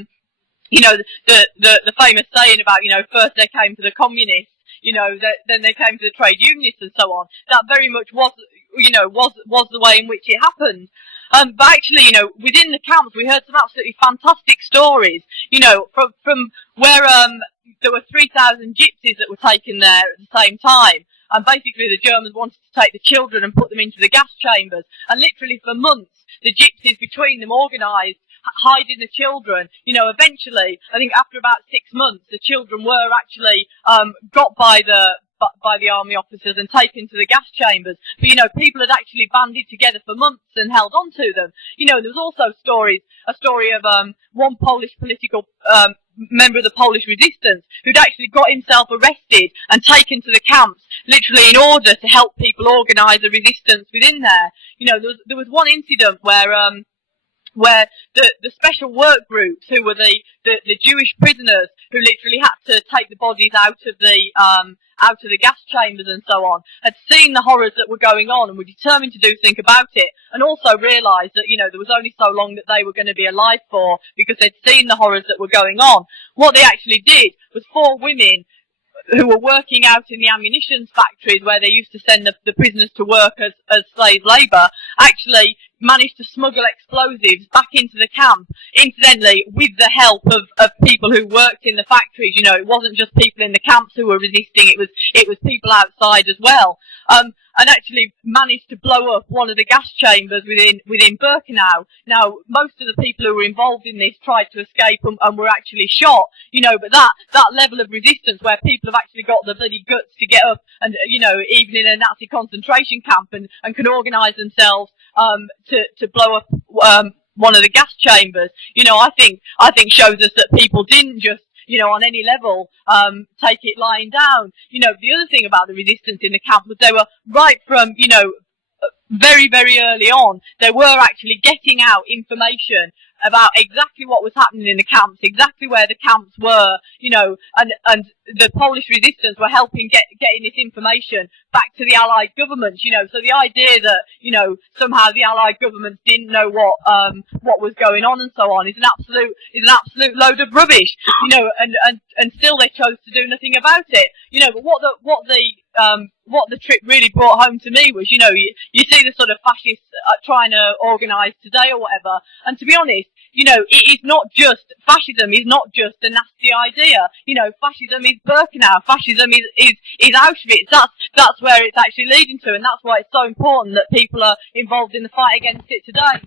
you know, the famous saying about, you know, first they came to the communists, you know, then they came to the trade unionists and so on. That very much was, you know, was the way in which it happened. But actually, you know, within the camps, we heard some absolutely fantastic stories, you know, from where, there were 3,000 gypsies that were taken there at the same time. And basically the Germans wanted to take the children and put them into the gas chambers. And literally for months, the gypsies between them organised hiding the children. You know, eventually, I think after about 6 months, the children were actually got by the army officers and taken to the gas chambers. But, you know, people had actually banded together for months and held on to them. You know, there was also a story of one Polish political member of the Polish resistance who'd actually got himself arrested and taken to the camps, literally in order to help people organise a resistance within there. You know, there was one incident where the special work groups, who were the Jewish prisoners who literally had to take the bodies out of the gas chambers and so on, had seen the horrors that were going on and were determined to do something about it, and also realised that, you know, there was only so long that they were going to be alive for, because they'd seen the horrors that were going on. What they actually did was 4 women who were working out in the ammunition factories where they used to send the prisoners to work as slave labour, actually managed to smuggle explosives back into the camp, incidentally with the help of people who worked in the factories. You know, it wasn't just people in the camps who were resisting, it was people outside as well. And actually managed to blow up one of the gas chambers within Birkenau. Now, most of the people who were involved in this tried to escape and were actually shot, you know, but that level of resistance where people have actually got the bloody guts to get up and, you know, even in a Nazi concentration camp and can organise themselves to blow up one of the gas chambers, you know, I think shows us that people didn't just, you know, on any level, take it lying down. You know, the other thing about the resistance in the camp was they were right from, you know, very, very early on, they were actually getting out information about exactly what was happening in the camps, exactly where the camps were, you know, and the Polish resistance were helping getting this information back to the Allied governments, you know. So the idea that, you know, somehow the Allied governments didn't know what was going on and so on is an absolute load of rubbish, you know, and still they chose to do nothing about it, you know. But what the trip really brought home to me was, you know, you see the sort of fascists trying to organise today or whatever, and to be honest, you know, fascism is not just a nasty idea. You know, fascism is Birkenau, fascism is Auschwitz. That's where it's actually leading to, and that's why it's so important that people are involved in the fight against it today.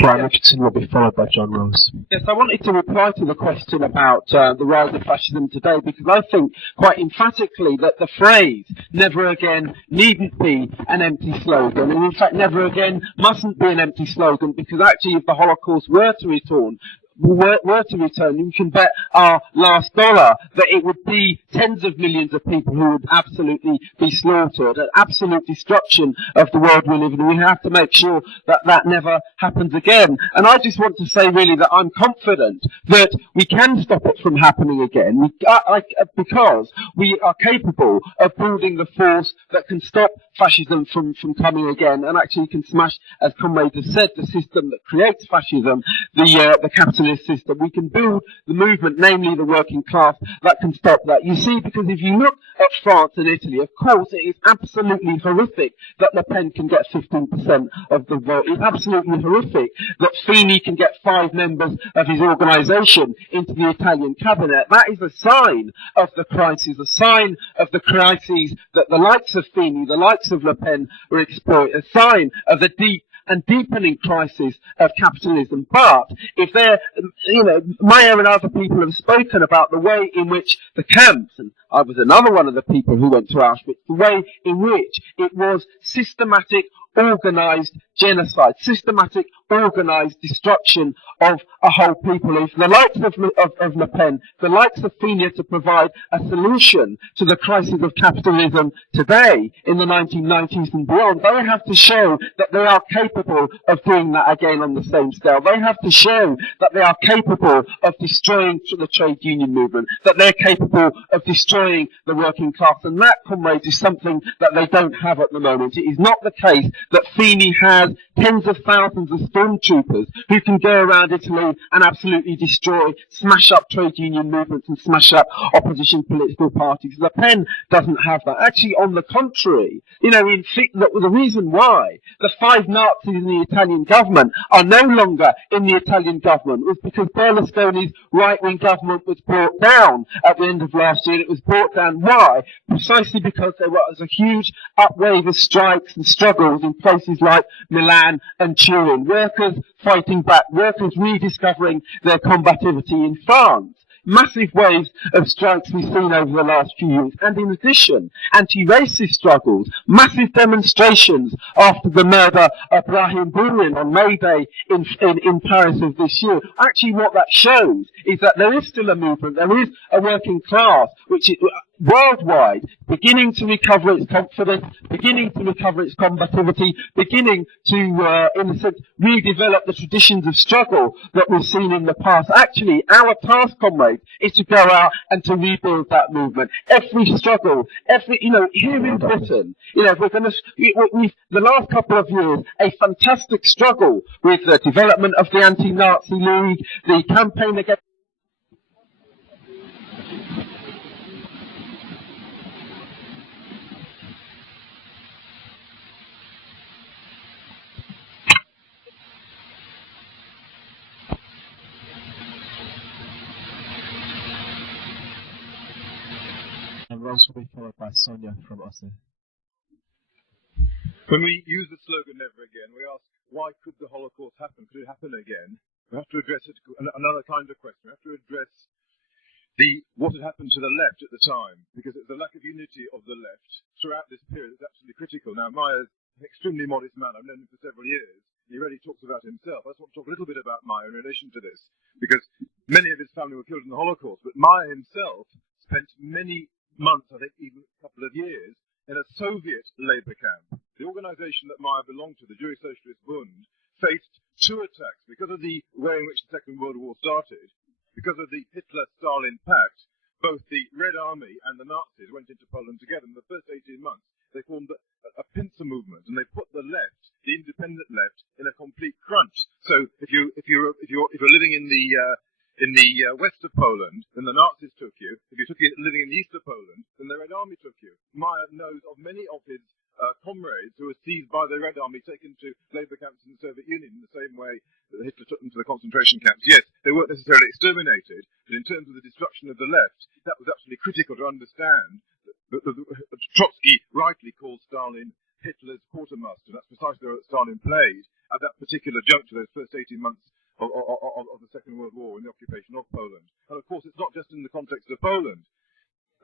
Brian Richardson will be followed by John Rose. Yes, I wanted to reply to the question about the rise of fascism today, because I think quite emphatically that the phrase "never again" needn't be an empty slogan, and in fact never again mustn't be an empty slogan, because actually if the Holocaust were to return, you can bet our last dollar that it would be tens of millions of people who would absolutely be slaughtered, an absolute destruction of the world we live in. We have to make sure that that never happens again. And I just want to say really that I'm confident that we can stop it from happening again, because we are capable of building the force that can stop fascism from coming again, and actually can smash, as comrades have said, the system that creates fascism, the capitalist system. We can build the movement, namely the working class, that can stop that. You see, because if you look at France and Italy, of course it is absolutely horrific that Le Pen can get 15% of the vote. It's absolutely horrific that Fini can get 5 members of his organisation into the Italian cabinet. That is a sign of the crisis, a sign of the crises that the likes of Fini, the likes of Le Pen are exploiting, a sign of the deep and deepening crisis of capitalism. But if they're, you know, Majer and other people have spoken about the way in which the camps, and I was another one of the people who went to Auschwitz, the way in which it was systematic organised genocide, systematic organised destruction of a whole people. If the likes of Le Pen, the likes of Fina to provide a solution to the crisis of capitalism today in the 1990s and beyond, they have to show that they are capable of doing that again on the same scale. They have to show that they are capable of destroying the trade union movement, that they're capable of destroying the working class. And that, comrades, is something that they don't have at the moment. It is not the case that Fini has tens of thousands of stormtroopers who can go around Italy and absolutely destroy, smash up trade union movements and smash up opposition political parties. Le Pen doesn't have that. Actually, on the contrary, you know, the reason why the 5 Nazis in the Italian government are no longer in the Italian government was because Berlusconi's right-wing government was brought down at the end of last year. It was brought down. Why? Precisely because there was a huge upwave of strikes and struggles in places like Milan and Turin. Workers fighting back, workers rediscovering their combativity in France. Massive waves of strikes we've seen over the last few years. And in addition, anti-racist struggles, massive demonstrations after the murder of Brahim Bourin on May Day in Paris of this year. Actually, what that shows is that there is still a movement, there is a working class, which is worldwide, beginning to recover its confidence, beginning to recover its combativity, beginning to, in a sense, redevelop the traditions of struggle that we've seen in the past. Actually, our task, comrades, is to go out and to rebuild that movement. Every struggle, here in Britain, if we're going to, the last couple of years, a fantastic struggle with the development of the Anti-Nazi League, the campaign against And Rose will be followed by Sonia from Esther. When we use the slogan "Never Again," we ask, why could the Holocaust happen? Could it happen again? We have to address another kind of question. We have to address what had happened to the left at the time, because the lack of unity of the left throughout this period is absolutely critical. Now, Majer's an extremely modest man. I've known him for several years. He already talks about himself. I just want to talk a little bit about Majer in relation to this, because many of his family were killed in the Holocaust, but Majer himself spent many months, I think even a couple of years, in a Soviet labor camp. The organization that Majer belonged to, the Jewish Socialist Bond, faced 2 attacks because of the way in which the Second World War started, because of the Hitler-Stalin pact. Both the Red Army and the Nazis went into Poland together. In the first 18 months, they formed a pincer movement, and they put the left, the independent left, in a complete crunch. So if you're living in the west of Poland, then the Nazis took you. If you're living in the east of Poland, then the Red Army took you. Majer knows of many of his comrades who were seized by the Red Army, taken to labor camps in the Soviet Union in the same way that Hitler took them to the concentration camps. Yes, they weren't necessarily exterminated, but in terms of the destruction of the left, that was absolutely critical to understand. Trotsky rightly called Stalin Hitler's quartermaster. That's precisely what Stalin played at that particular juncture, those first 18 months of the Second World War and the occupation of Poland. And of course, it's not just in the context of Poland.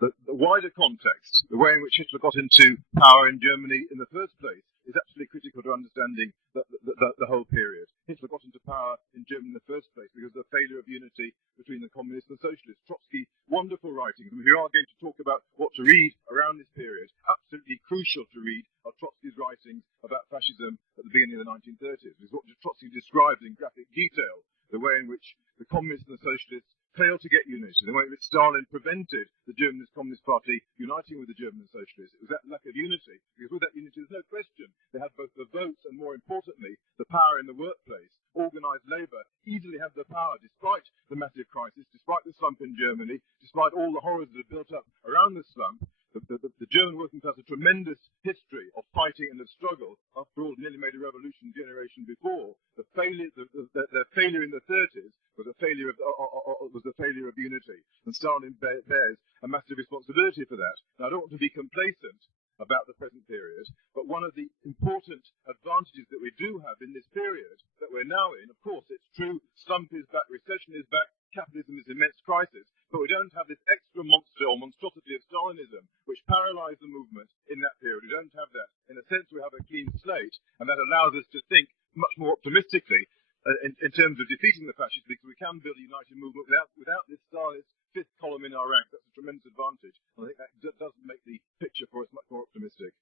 The wider context, the way in which Hitler got into power in Germany in the first place, is absolutely critical to understanding the whole period. Hitler got into power in Germany in the first place because of the failure of unity between the communists and socialists. Trotsky, wonderful writings. And if you are going to talk about what to read around this period, absolutely crucial to read are Trotsky's writings about fascism at the beginning of the 1930s. It's what Trotsky describes in graphic detail, the way in which the communists and the socialists failed to get unity, the way in which Stalin prevented the German Communist Party uniting with the German socialists. It was that lack of unity, because with that unity there's no question they had both the votes and, more importantly, the power in the workplace. Organised labour easily had the power, despite the massive crisis, despite the slump in Germany, despite all the horrors that had built up around the slump. The German working class had a tremendous history of fighting and of struggle. After all, nearly made a revolution generation before. Their failure in the 30s was a failure of unity, and Stalin bears a massive responsibility for that. Now, I don't want to be complacent about the present period. But one of the important advantages that we do have in this period that we're now in, of course, it's true, slump is back, recession is back, capitalism is immense crisis, but we don't have this extra monster or monstrosity of Stalinism, which paralysed the movement in that period. We don't have that. In a sense, we have a clean slate, and that allows us to think much more optimistically in terms of defeating the fascists, because we can build a united movement without this Stalinist fifth column in our ranks. That's a tremendous advantage. I think that does make the picture for us much more optimistic.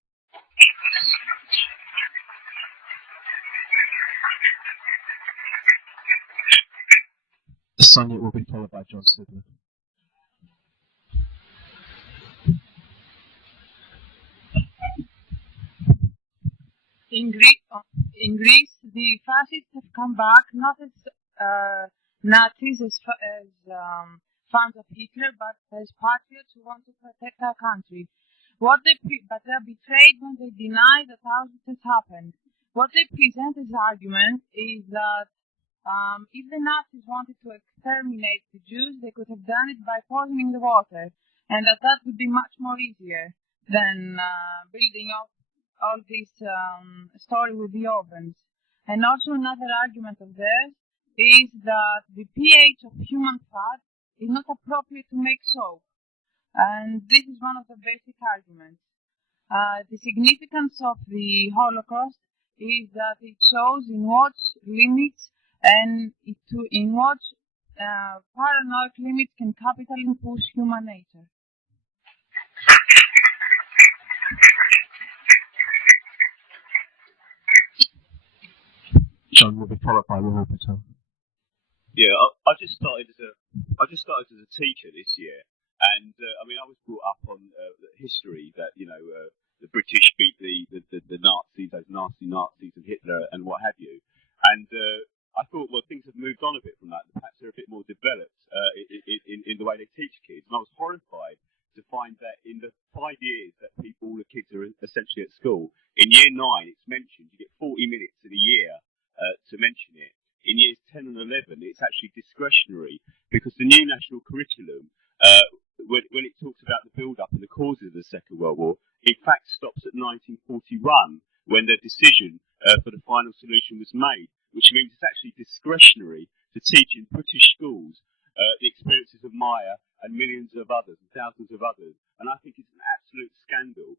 Sonia will be followed by John Sidler. In Greece, the fascists have come back not as Nazis, as fans of Hitler, but as patriots who want to protect our country. But they're betrayed when they deny that Auschwitz has happened. What they present as argument is that if the Nazis wanted to exterminate the Jews, they could have done it by poisoning the water, and that would be much more easier than building up all this story with the ovens. And also another argument of theirs is that the pH of human fat is not appropriate to make soap. And this is one of the basic arguments. The significance of the Holocaust is that it shows in what limits and in what paranoid limits can capitalism push human nature. John will be followed by Rahul Patel. Yeah, I just started as a teacher this year, and I mean I was brought up on history that the British beat the Nazis, those nasty Nazis and Hitler and what have you, and I thought, well, things have moved on a bit from that. Perhaps they're a bit more developed in the way they teach kids, and I was horrified to find that in the 5 years that all the kids are essentially at school, in year 9 it's mentioned you get 40 minutes in a year to mention it. In years 10 and 11, it's actually discretionary, because the new national curriculum, when it talks about the build-up and the causes of the Second World War, in fact stops at 1941, when the decision for the final solution was made, which means it's actually discretionary to teach in British schools the experiences of Majer and millions of others, and thousands of others. And I think it's an absolute scandal.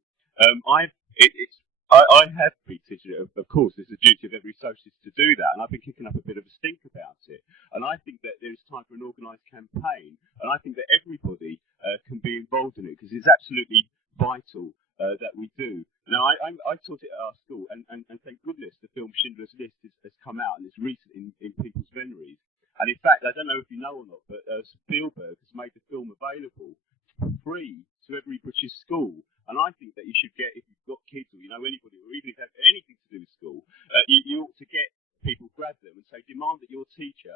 I have been teaching it, of course, it's the duty of every socialist to do that, and I've been kicking up a bit of a stink about it. And I think that there is time for an organised campaign, and I think that everybody can be involved in it, because it's absolutely vital that we do. Now, I taught it at our school, and thank goodness the film Schindler's List has come out, and it's recent in people's memories. And in fact, I don't know if you know or not, but Spielberg has made the film available for free to every British school. And I think that you should get, if you've got kids or anybody, or even if you have anything to do with school, you ought to get people, grab them and say, demand that your teacher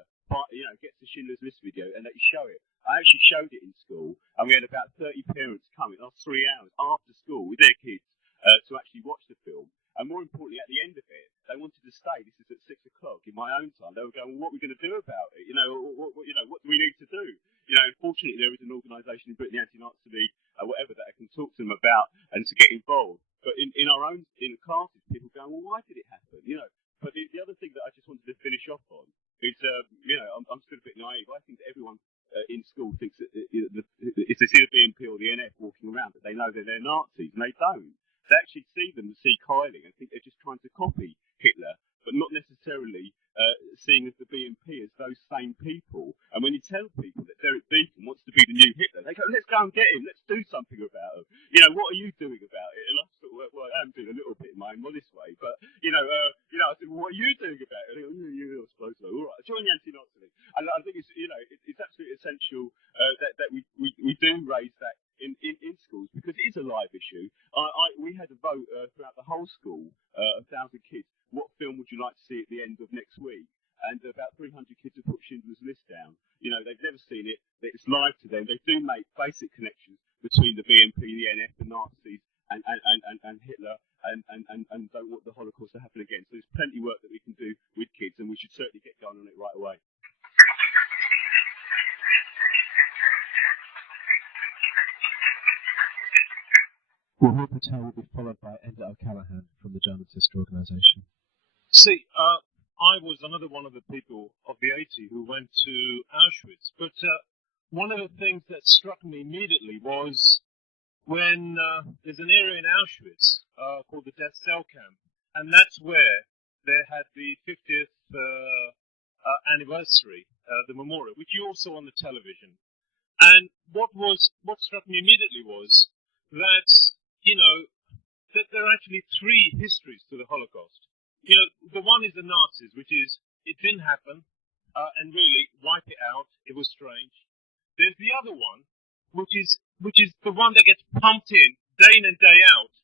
gets the Schindler's List video and that you show it. I actually showed it in school, and we had about 30 parents coming after 3 hours after school with their kids to actually watch the film. And more importantly, at the end of it, they wanted to stay. This is at 6 o'clock in my own time. They were going, well, what are we going to do about it? What do we need to do? Unfortunately, there is an organisation in Britain, the Anti-Nazi League, whatever, that I can talk to them about and to get involved. But in classes, people go, well, why did it happen? But the other thing that I just wanted to finish off on is, I'm still a bit naive. I think that everyone in school thinks that if they see the BNP or the NF walking around, that they know that they're Nazis, and they don't. They actually see them and see Kyling and think they're just trying to copy Hitler, but not necessarily seeing as the BNP as those same people. And when you tell people that Derek Beacon wants to be the new Hitler, they go, let's go and get him, let's do something about him. What are you doing about it? And I thought, well, I am doing a little bit in my own modest way, but, I said, well, what are you doing about it? And they go, I suppose so. All right, join the Anti-Nazi League. And I think it's, it's absolutely essential that we do raise that in schools, because it is a live issue. We had a vote throughout the whole school, 1,000 kids. What film would you like to see at the end of next week? And about 300 kids have put Schindler's List down. They've never seen it. It's live to them. They do make basic connections between the BNP, the NF, the Nazis, and Hitler, and don't want the Holocaust to happen again. So there's plenty of work that we can do with kids, and we should certainly get going on it right away. Rahul Patel will be followed by Enda O'Callaghan from the German sister organisation. See, I was another one of the people of the 80 who went to Auschwitz, but one of the things that struck me immediately was when there's an area in Auschwitz called the Death Cell Camp, and that's where they had the 50th anniversary, the memorial, which you all saw on the television. And what struck me immediately was that, you know, that there are actually three histories to the Holocaust. You know, the one is the Nazis, which is, it didn't happen, and really, wipe it out, it was strange. There's the other one, which is the one that gets pumped in and day out.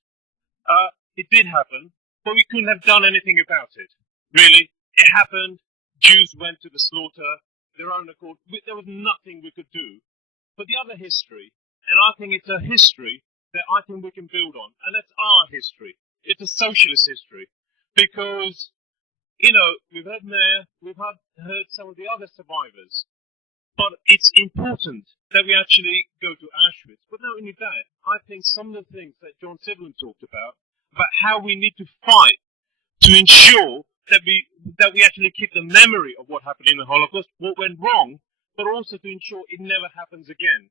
It did happen, but we couldn't have done anything about it. Really, it happened, Jews went to the slaughter, their own accord, there was nothing we could do. But the other history, and I think it's a history that I think we can build on, and that's our history. It's a socialist history. Because, you know, we've heard Majer, we've heard some of the other survivors, but it's important that we actually go to Auschwitz. But not only that, I think some of the things that John Siblin talked about how we need to fight to ensure that we actually keep the memory of what happened in the Holocaust, what went wrong, but also to ensure it never happens again.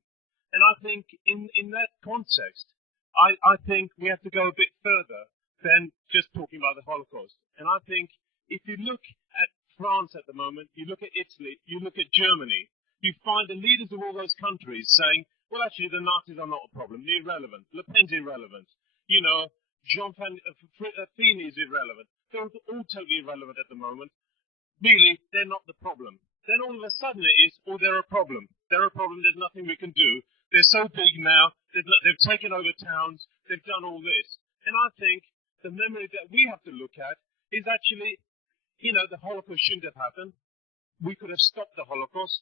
And I think in that context, I think we have to go a bit further than just talking about the Holocaust. And I think if you look at France at the moment, you look at Italy, you look at Germany, you find the leaders of all those countries saying, well, actually, the Nazis are not a problem. They're irrelevant. Le Pen's irrelevant. You know, Jean Fini is irrelevant. They're all totally irrelevant at the moment. Really, they're not the problem. Then all of a sudden it is, oh, they're a problem. They're a problem. There's nothing we can do. They're so big now. They've taken over towns. They've done all this. And I think the memory that we have to look at is actually, you know, the Holocaust shouldn't have happened. We could have stopped the Holocaust.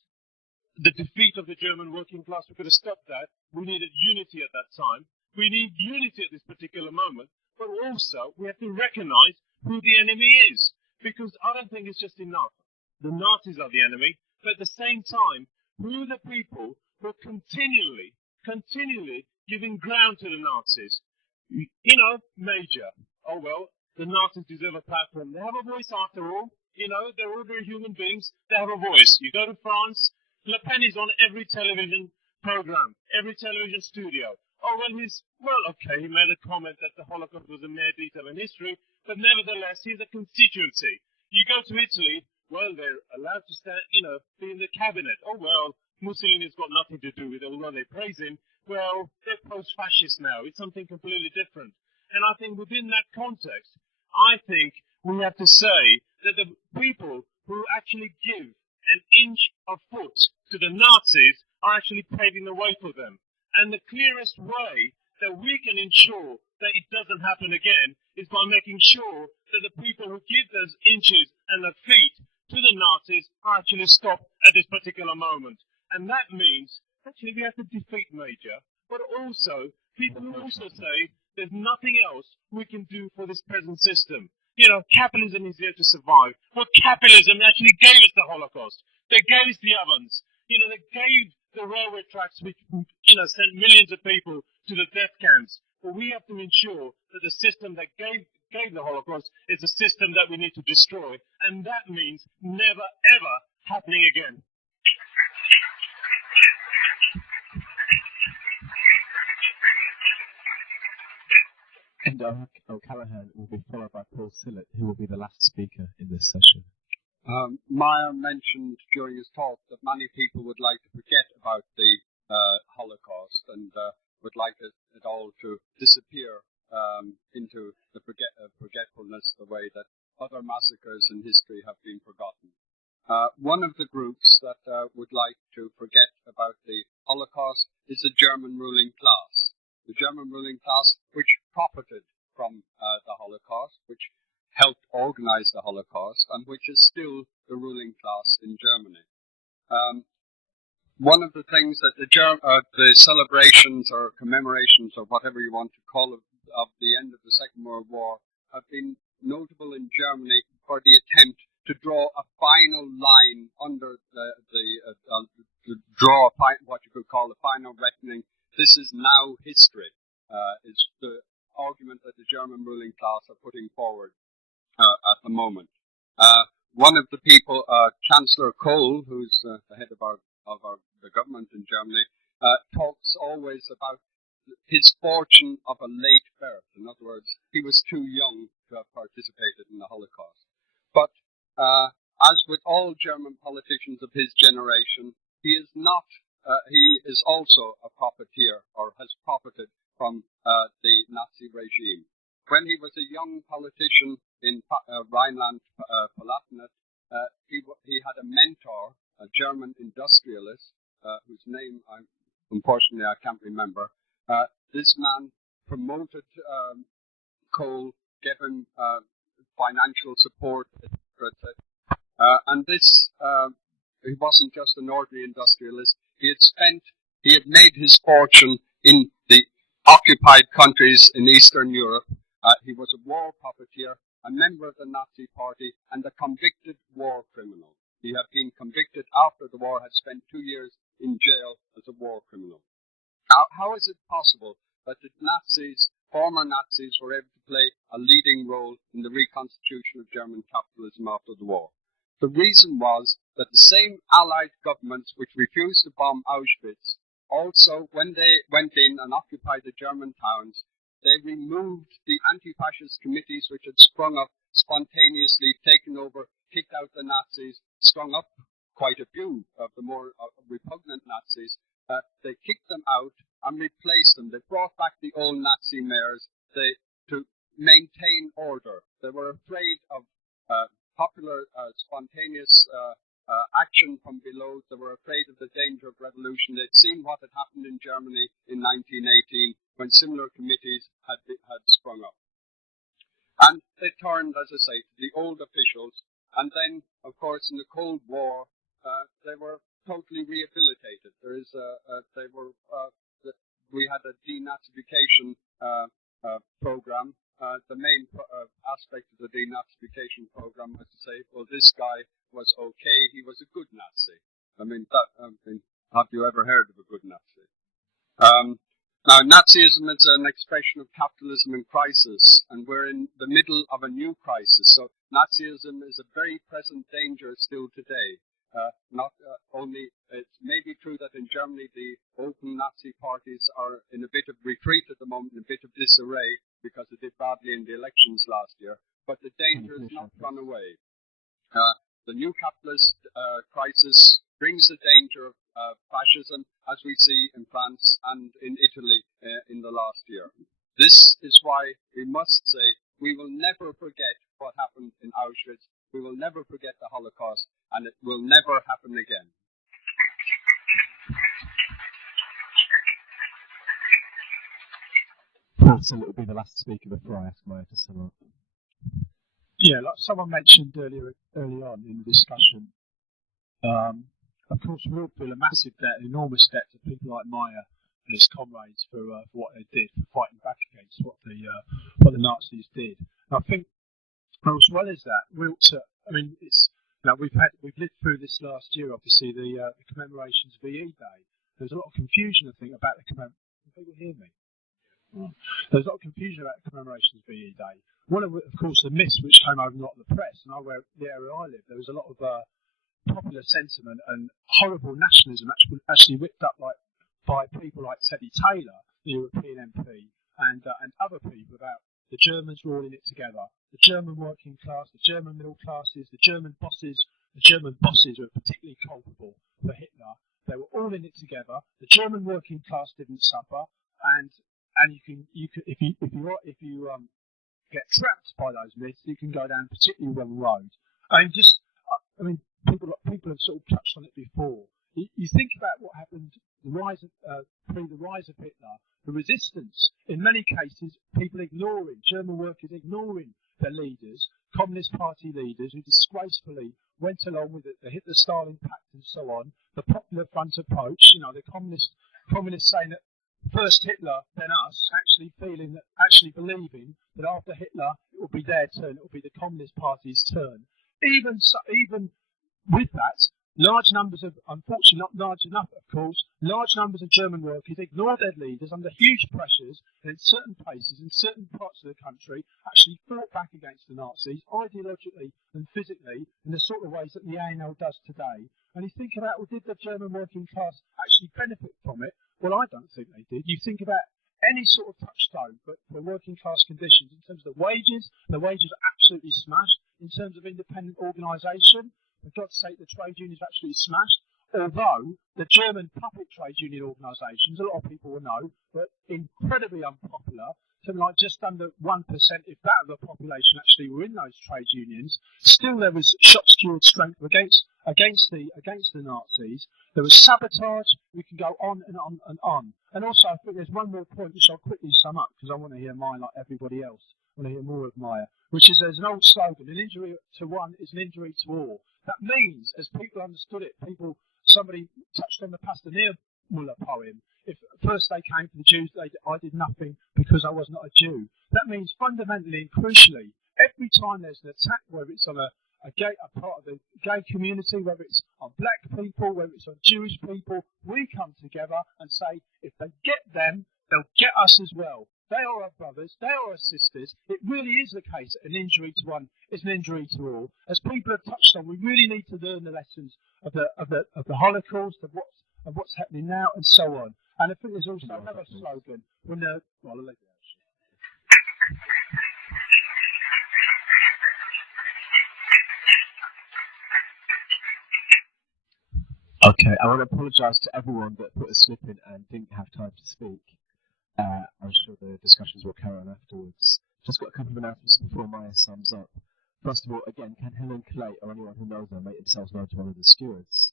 The defeat of the German working class, we could have stopped that. We needed unity at that time. We need unity at this particular moment. But also, we have to recognize who the enemy is. Because I don't think it's just enough. The Nazis are the enemy. But at the same time, who are the people who are continually giving ground to the Nazis? You know, Majer. Oh, well, the Nazis deserve a platform. They have a voice after all. You know, they're ordinary human beings. They have a voice. You go to France, Le Pen is on every television program, every television studio. Oh, well, okay, he made a comment that the Holocaust was a mere detail in history, but nevertheless, he's a constituency. You go to Italy, well, they're allowed to stand, you know, be in the cabinet. Oh, well, Mussolini's got nothing to do with it, although they praise him. Well, they're post-fascist now. It's something completely different. And I think within that context, I think we have to say that the people who actually give an inch of foot to the Nazis are actually paving the way for them. And the clearest way that we can ensure that it doesn't happen again is by making sure that the people who give those inches and the feet to the Nazis are actually stopped at this particular moment. And that means, actually, we have to defeat Majer, but also, people who also say there's nothing else we can do for this present system. You know, capitalism is here to survive. Well, capitalism actually gave us the Holocaust. They gave us the ovens. You know, they gave the railway tracks which, you know, sent millions of people to the death camps. But we have to ensure that the system that gave the Holocaust is a system that we need to destroy. And that means never, ever happening again. And O'Callaghan will be followed by Paul Sillett, who will be the last speaker in this session. Majer mentioned during his talk that many people would like to forget about the Holocaust and would like it all to disappear into the forgetfulness the way that other massacres in history have been forgotten. One of the groups that would like to forget about the Holocaust is the German ruling class. The German ruling class, which profited from the Holocaust, which helped organize the Holocaust, and which is still the ruling class in Germany. One of the things that the celebrations or commemorations or whatever you want to call it of the end of the Second World War have been notable in Germany for the attempt to draw a final line under to draw what you could call a final reckoning. This is now history. is the argument that the German ruling class are putting forward at the moment. One of the people, Chancellor Kohl, who's the head of the government in Germany, talks always about his fortune of a late birth. In other words, he was too young to have participated in the Holocaust. But as with all German politicians of his generation, he is not. He is also a profiteer, or has profited from the Nazi regime. When he was a young politician in Rhineland-Palatinate, he had a mentor, a German industrialist, whose name unfortunately I can't remember. This man promoted Kohl, gave him financial support, etc. And this, he wasn't just an ordinary industrialist. He had made his fortune in the occupied countries in Eastern Europe. He was a war profiteer, a member of the Nazi Party, and a convicted war criminal. He had been convicted after the war, had spent 2 years in jail as a war criminal. How is it possible that the Nazis, former Nazis, were able to play a leading role in the reconstitution of German capitalism after the war? The reason was that the same Allied governments which refused to bomb Auschwitz also, when they went in and occupied the German towns, they removed the anti-fascist committees which had sprung up spontaneously, taken over, kicked out the Nazis, strung up quite a few of the more repugnant Nazis. They kicked them out and replaced them. They brought back the old Nazi mayors to maintain order. They were afraid of popular, spontaneous action from below. They were afraid of the danger of revolution. They'd seen what had happened in Germany in 1918 when similar committees had sprung up. And they turned, as I say, to the old officials. And then, of course, in the Cold War, they were totally rehabilitated. We had a denazification program. The main aspect of the denazification program was to say, well, this guy was okay. He was a good Nazi. Have you ever heard of a good Nazi? Now, Nazism is an expression of capitalism in crisis, and we're in the middle of a new crisis. So Nazism is a very present danger still today. It may be true that in Germany the open Nazi parties are in a bit of retreat at the moment, in a bit of disarray, because they did badly in the elections last year, but the danger has not gone away. The new capitalist crisis brings the danger of fascism, as we see in France and in Italy in the last year. This is why we must say we will never forget what happened in Auschwitz. We will never forget the Holocaust, and it will never happen again. Paulson will be the last speaker before I ask Majer to sum up. Yeah, like someone mentioned early on in the discussion, of course we all feel a massive debt, an enormous debt to people like Majer and his comrades for what they did, for fighting back against what the Nazis did. And I think, as well as that, we ought to. I mean, we've lived through this last year. Obviously, the commemorations of VE Day. There's a lot of confusion, I think, about the commemorations. Can people hear me? There's a lot of confusion about the commemorations of VE Day. One of course, the myths which came over a lot of the press, and the area I live, there was a lot of popular sentiment and horrible nationalism actually whipped up by people like Teddy Taylor, the European MP, and other people about the Germans were all in it together. The German working class, the German middle classes, the German bosses were particularly culpable for Hitler. They were all in it together. The German working class didn't suffer, and if you get trapped by those myths, you can go down a particularly wrong road. People have sort of touched on it before. You think about what happened, the rise of Hitler, the resistance. In many cases, German workers ignoring their leaders, Communist Party leaders who disgracefully went along with the Hitler-Stalin pact and so on, the Popular Front approach, the communists saying that first Hitler, then us, actually believing that after Hitler, it will be their turn, it will be the Communist Party's turn. Even with that, unfortunately not large enough, a course, large numbers of German workers ignored their leaders under huge pressures, and in certain places, in certain parts of the country, actually fought back against the Nazis, ideologically and physically, in the sort of ways that the ANL does today. And you think about, well, did the German working class actually benefit from it? Well, I don't think they did. You think about any sort of touchstone but for working class conditions in terms of the wages are absolutely smashed. In terms of independent organisation, for God's sake, the trade unions are absolutely smashed. Although the German puppet trade union organisations, a lot of people will know, were incredibly unpopular. Something like just under 1%, if that, of the population actually were in those trade unions. Still, there was shop steward strength against the Nazis. There was sabotage. We can go on and on and on. And also, I think there's one more point which I'll quickly sum up because I want to hear mine like everybody else. I want to hear more of Majer, which is there's an old slogan: an injury to one is an injury to all. That means, as people understood it, somebody touched on the Pastor Muller poem. If first they came for the Jews, I did nothing because I was not a Jew. That means fundamentally and crucially, every time there's an attack, whether it's on a part of the gay community, whether it's on black people, whether it's on Jewish people, we come together and say, if they get them, they'll get us as well. They are our brothers, they are our sisters. It really is the case that an injury to one is an injury to all. As people have touched on, we really need to learn the lessons of the Holocaust, of what's happening now, and so on. And I think there's also another slogan. Okay, I want to apologise to everyone that put a slip in and didn't have time to speak. I'm sure the discussions will carry on afterwards. Just got a couple of announcements before Majer sums up. First of all, again, can Helen Clay or anyone who knows her make themselves known to one of the stewards?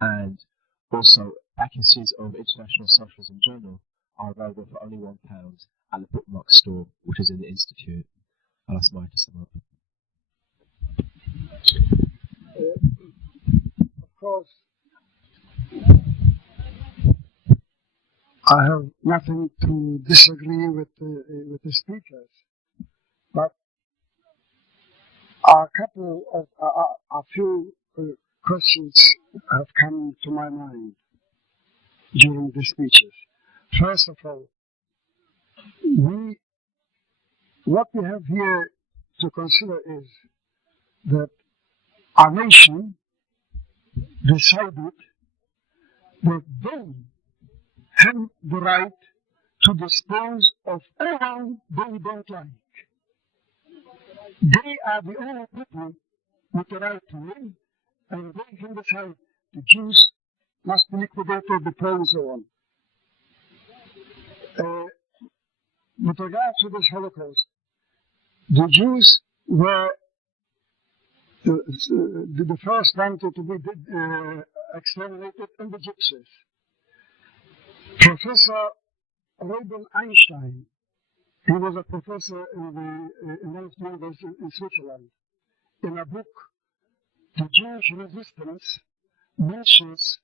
And also, back issues of International Socialism Journal are available for only £1 at the bookmark store, which is in the Institute. I'll ask Majer to sum up. Of course, I have nothing to disagree with the speakers, but a few questions have come to my mind during the speeches. First of all, what we have here to consider is that our nation decided that they have the right to dispose of anyone they don't like. They are the only people with the right to live, and they can decide the Jews must be liquidated, the Poles, and so on. With regard to this Holocaust, the Jews were the first one to be exterminated, and the Gypsies. Professor Reuben Einstein, he was a professor in the University in Switzerland. In a book, The Jewish Resistance, mentions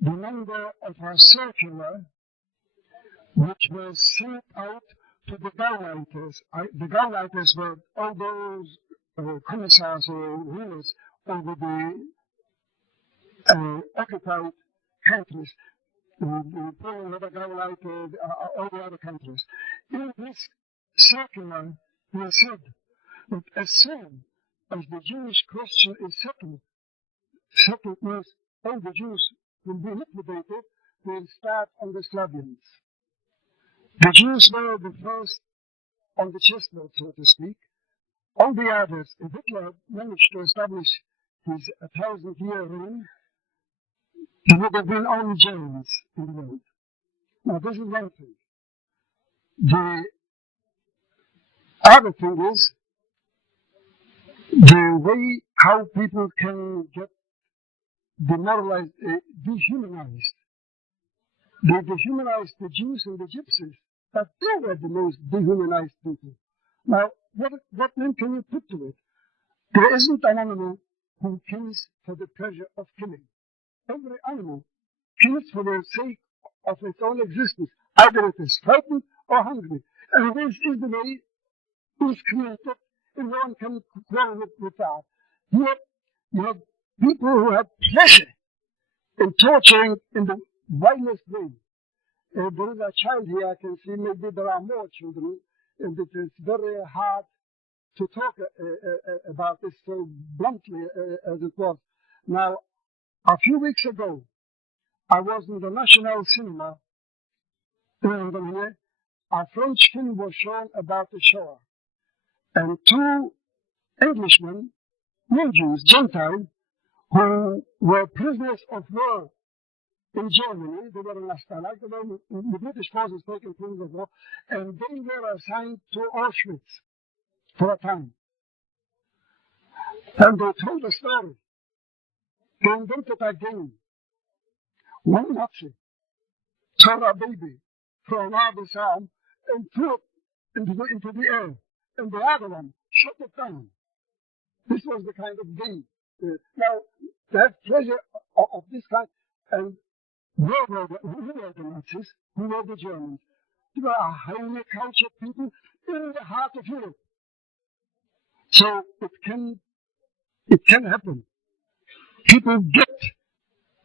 the number of a circular which was sent out to the Gauleiters. The Gauleiters were all those commissars or rulers over the occupied countries. Poland, Gauleiter, all the other countries. In this circular, they said that as soon as the Jewish question is settled means all the Jews will be liquidated, will start on the Slavians. The Jews were the first on the chessboard, so to speak. All the others, if Hitler managed to establish his 1,000-year reign, there would have been only Germans in the world. Now, this is one thing. The other thing is the way how people can get demoralized, dehumanized. They dehumanized the Jews and the Gypsies, but they were the most dehumanized people. Now, what name can you put to it? There isn't an animal who kills for the pleasure of killing. Every animal kills for the sake of its own existence, either it is frightened or hungry. And this is the way it is created, and no one can quarrel with that. Here you have people who have pleasure in torturing in the wildest way. There is a child here, I can see, maybe there are more children, and it is very hard to talk about this so bluntly as it was. Now, a few weeks ago, I was in the National Cinema in London. A French film was shown about the Shoah. And two Englishmen, non-Jews, Gentile, who were prisoners of war in Germany. They were in Stalag, the British forces taken prisoners of war, and they were assigned to Auschwitz for a time. And they told a story. They invented a game. One Nazi tore a baby from Arab's arm and threw it into the air, and the other one shot it down. This was the kind of game. Now, to have pleasure of this kind, and who were the Nazis? Who were the Germans? They were a highly cultured people in the heart of Europe. So it can happen. People get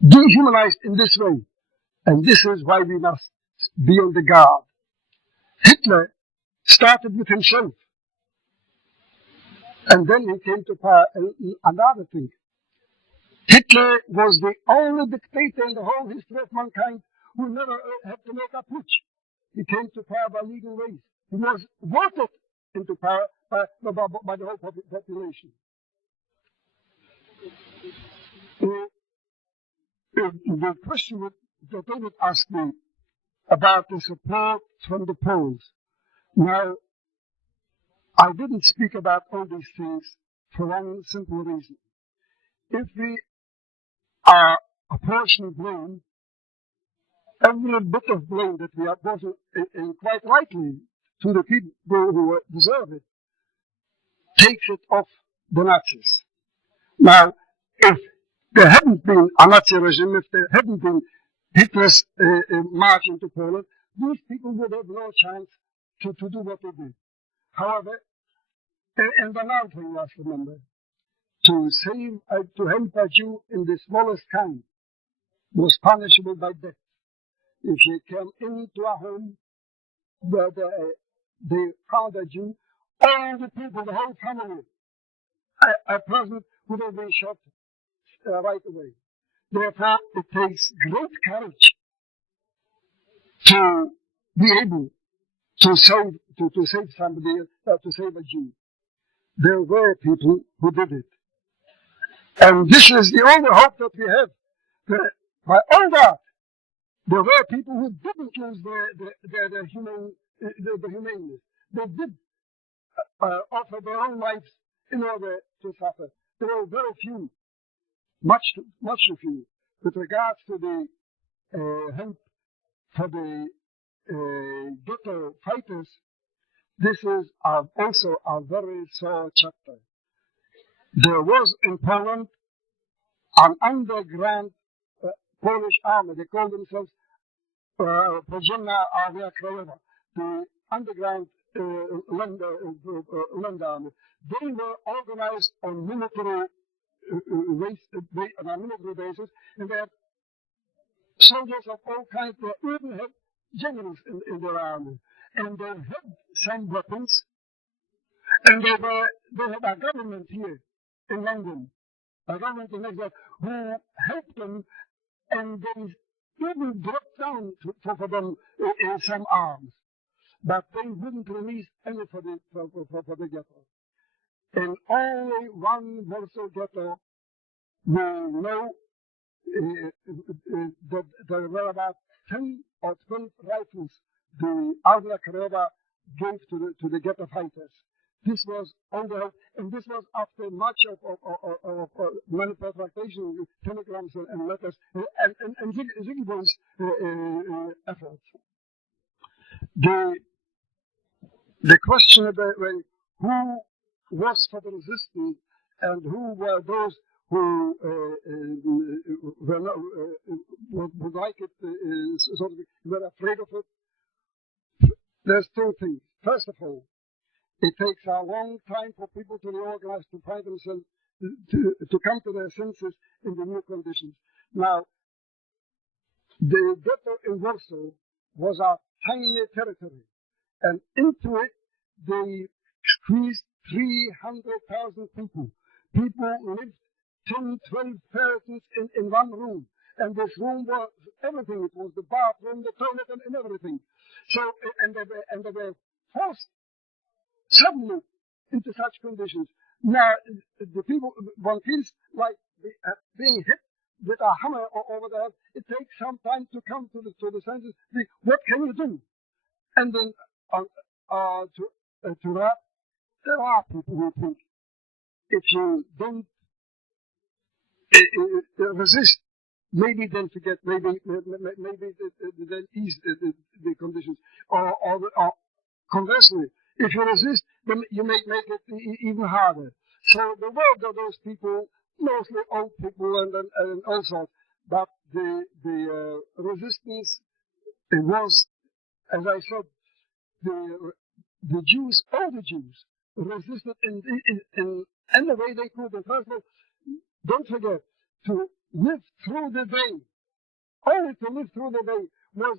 dehumanized in this way. And this is why we must be on the guard. Hitler started with himself. And then he came to power. Another thing. Hitler was the only dictator in the whole history of mankind who never had to make a putsch. He came to power by legal ways. He was voted into power by the whole population. The question that they would ask me about the support from the Poles. Now, I didn't speak about all these things for one simple reason. If we are apportioning blame, every bit of blame that we apportion, and quite rightly, to the people who deserve it, takes it off the Nazis. Now, if there hadn't been a Nazi regime, if there hadn't been Hitler's march into Poland, these people would have no chance to do what they did. However, and another thing you must remember, to help a Jew in the smallest kind was punishable by death. If you came into a home where they found a Jew, all the people, the whole family, a person would have been shot right away. Therefore, it takes great courage to be able to save somebody, to save a Jew. There were people who did it. And this is the only hope that we have. By all that, there were people who didn't lose their humaneness. They did offer their own lives in order to suffer. There were very few, much too few. With regards to the help for the ghetto fighters, this is also a very sore chapter. There was in Poland an underground Polish army. They called themselves Podziemna Armia Krajowa, the underground land army. They were organized on military basis, and they had soldiers of all kinds. They even had generals in their army, and they had some weapons, and they had a government here in London, a government in exile, who helped them, and they even dropped down for them in some arms, but they wouldn't release any for the ghetto. In only one Warsaw ghetto, we know that there were about 10 or 12 rifles the Armia Krajowa gave to the ghetto fighters. This was on the, and this was after much of many tractations, telegrams and letters, and Zygmunt's efforts. The question about who was for the resistance and who were those who were not, would like it, sort of, were afraid of it. There's two things. First of all, it takes a long time for people to reorganize, to find themselves, to come to their senses in the new conditions. Now, The ghetto in Warsaw was a tiny territory, and into it they squeezed 300,000 people. People lived 10, 12 persons in one room, and this room was everything. It was the bathroom, the toilet, and everything. So, and they were forced suddenly into such conditions. Now, the people, one feels like being hit with a hammer over the head. It takes some time to come to the senses. What can you do? And then to that, there are people who think if you don't resist, maybe then forget, maybe then ease the conditions, or conversely, if you resist, then you may make it even harder. So the work of those people, mostly old people and all sorts, but the resistance, it was, as I said, the Jews, all the Jews, resisted in any way they could. And first of all, don't forget, to live through the day, only to live through the day was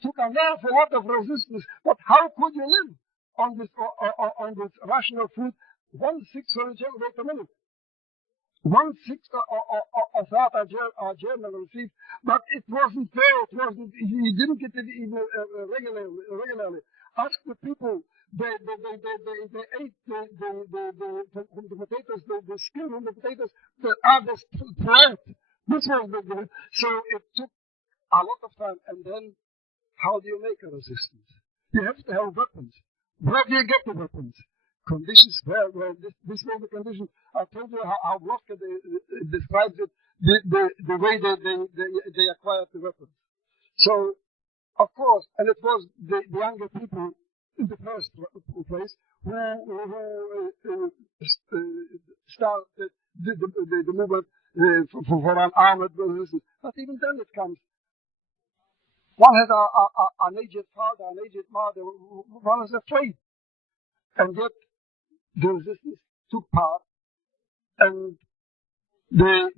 took an awful lot of resistance. But how could you live on this rational food? 1/6 for a German, wait a minute. 1/6 of that our German received, but it wasn't there. It wasn't. You didn't get it even regularly. Ask the people. They ate the potatoes, the skin of the potatoes, the others plant. This was so it took a lot of time. And then, how do you make a resistance? You have to have weapons. Where do you get the weapons? Conditions where this was the condition. I told you how Blocker describes it, the way they acquired the weapons. So, of course, and it was the younger people in the first place who started the movement for an armed resistance. But even then it comes. One has an aged father, an aged mother, one is afraid. And yet the resistance took part, and they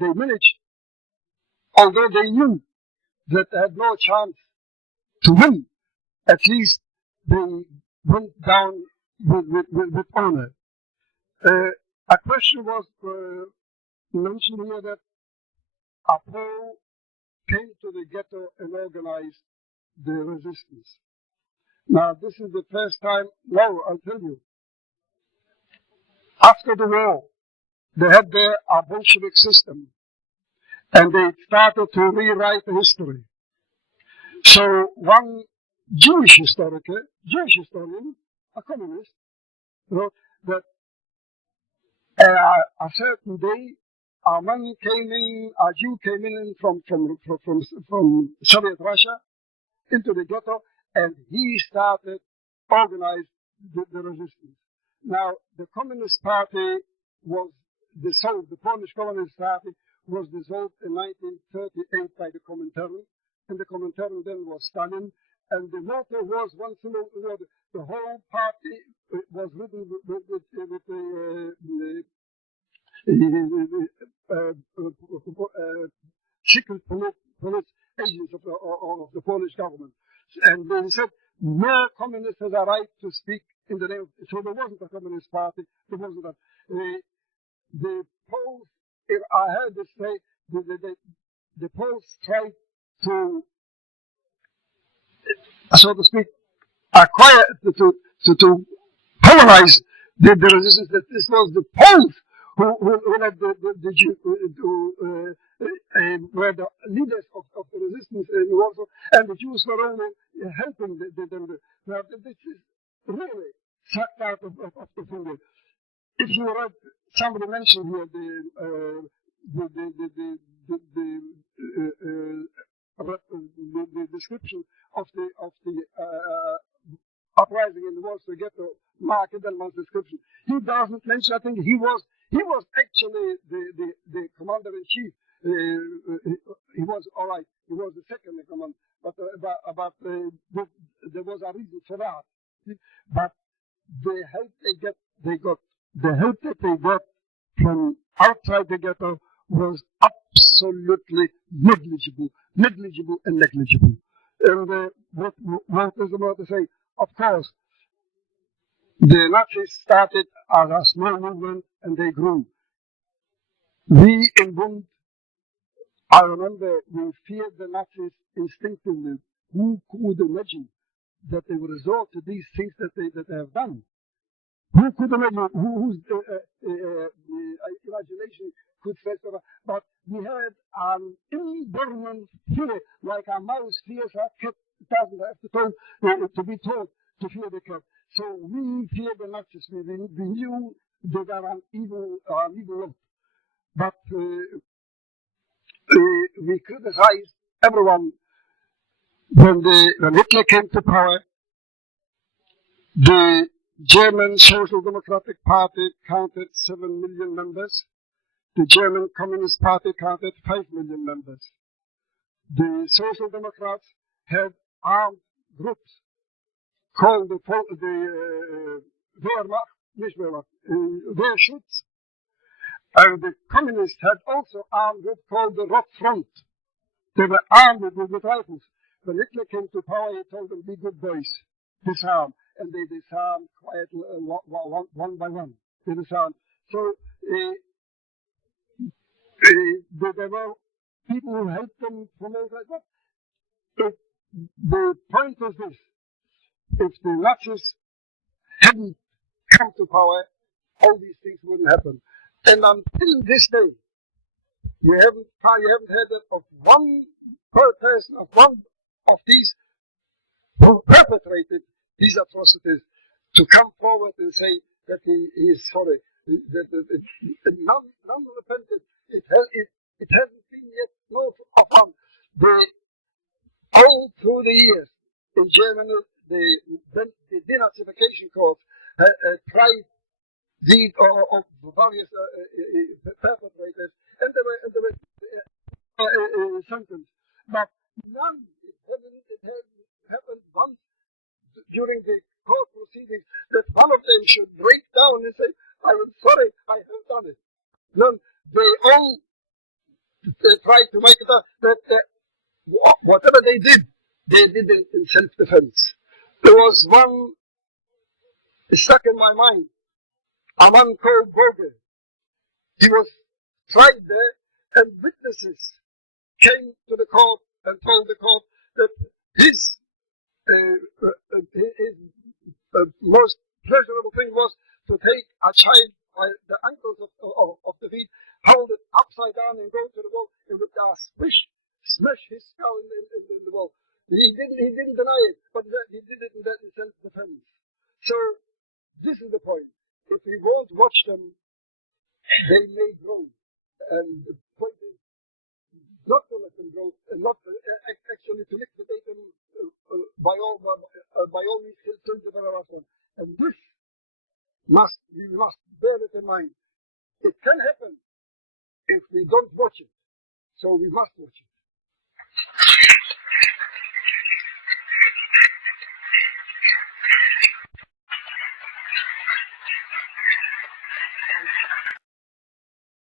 managed, although they knew that they had no chance to win, at least they went down with honor. A question was mentioned here that Apo came to the ghetto and organized the resistance. Now, this is the first time. No, I'll tell you. After the war, they had there a Bolshevik system, and they started to rewrite the history. So one Jewish historian, a communist, wrote that a certain day a man came in, a Jew came in from Soviet Russia into the ghetto, and he started organized the resistance. Now, the Communist Party was dissolved, the Polish Communist Party was dissolved in 1938 by the Comintern, and the Comintern then was Stalin, and the motto was one single word. The whole party was written with secret police agents of the Polish government. And they said, no communist has a right to speak in the name of, so there wasn't a communist party, there wasn't a, the Poles, I heard this say, the Poles tried to, so to speak, acquire, to polarize the resistance, that this was the Poles who led were the leaders of the resistance in Warsaw, and the Jews were only helping now, this is really sucked out of the finger. If you read, somebody mentioned here the description of the uprising in the Warsaw Ghetto, Mark Edelman's description. He doesn't mention, I think he was actually the commander-in-chief. He was all right. He was the second in command, but there was a reason for that. But the help the help that they got from outside the ghetto was absolutely negligible and negligible. And what is about to say? Of course, the Nazis started as a small movement and they grew. We in Bund, I remember, we feared the Nazis instinctively. Who could imagine that they would resort to these things that they have done? Who could imagine? Whose imagination could face that? But we had an inborn fear, like a mouse fears a cat. It doesn't have to be taught to fear the cat. So we feared the Nazis. We knew they were an evil lot. But we criticized everyone when Hitler came to power. The German Social Democratic Party counted 7 million members. The German Communist Party counted 5 million members. The Social Democrats had armed groups called the Wehrschutz. And the Communists had also armed group called the Rotfront. They were armed with rifles. When Hitler came to power, he told them, be good boys, disarm. And they disarmed quietly, one by one. They disarmed. So there were people who helped them from all sides. But the point is this: if the Nazis hadn't come to power, all these things wouldn't happen. And until this day, you haven't heard of one person, of one of these who perpetrated these atrocities to come forward and say that he is sorry. None repented. It hasn't been yet no of one. All through the years in Germany, the denazification court tried these of various perpetrators, and they were sentenced. But none. It hasn't happened once during the court proceedings that one of them should break down and say, I am sorry, I have done it. None. They all tried to make it up that whatever they did it in self-defense. There was one stuck in my mind, a man called Boge. He was tried there, and witnesses came to the court and told the court that his most pleasurable thing was to take a child by the ankles of the feet, hold it upside down and go to the wall, and with a smash his skull in the wall. He didn't deny it, but he did it in self-defense. So this is the point. If we won't watch them, they may grow. And the point is not to let them grow, and not actually to liquidate them by all means till the very last one. And this we must bear it in mind. It can happen if we don't watch it. So we must watch it.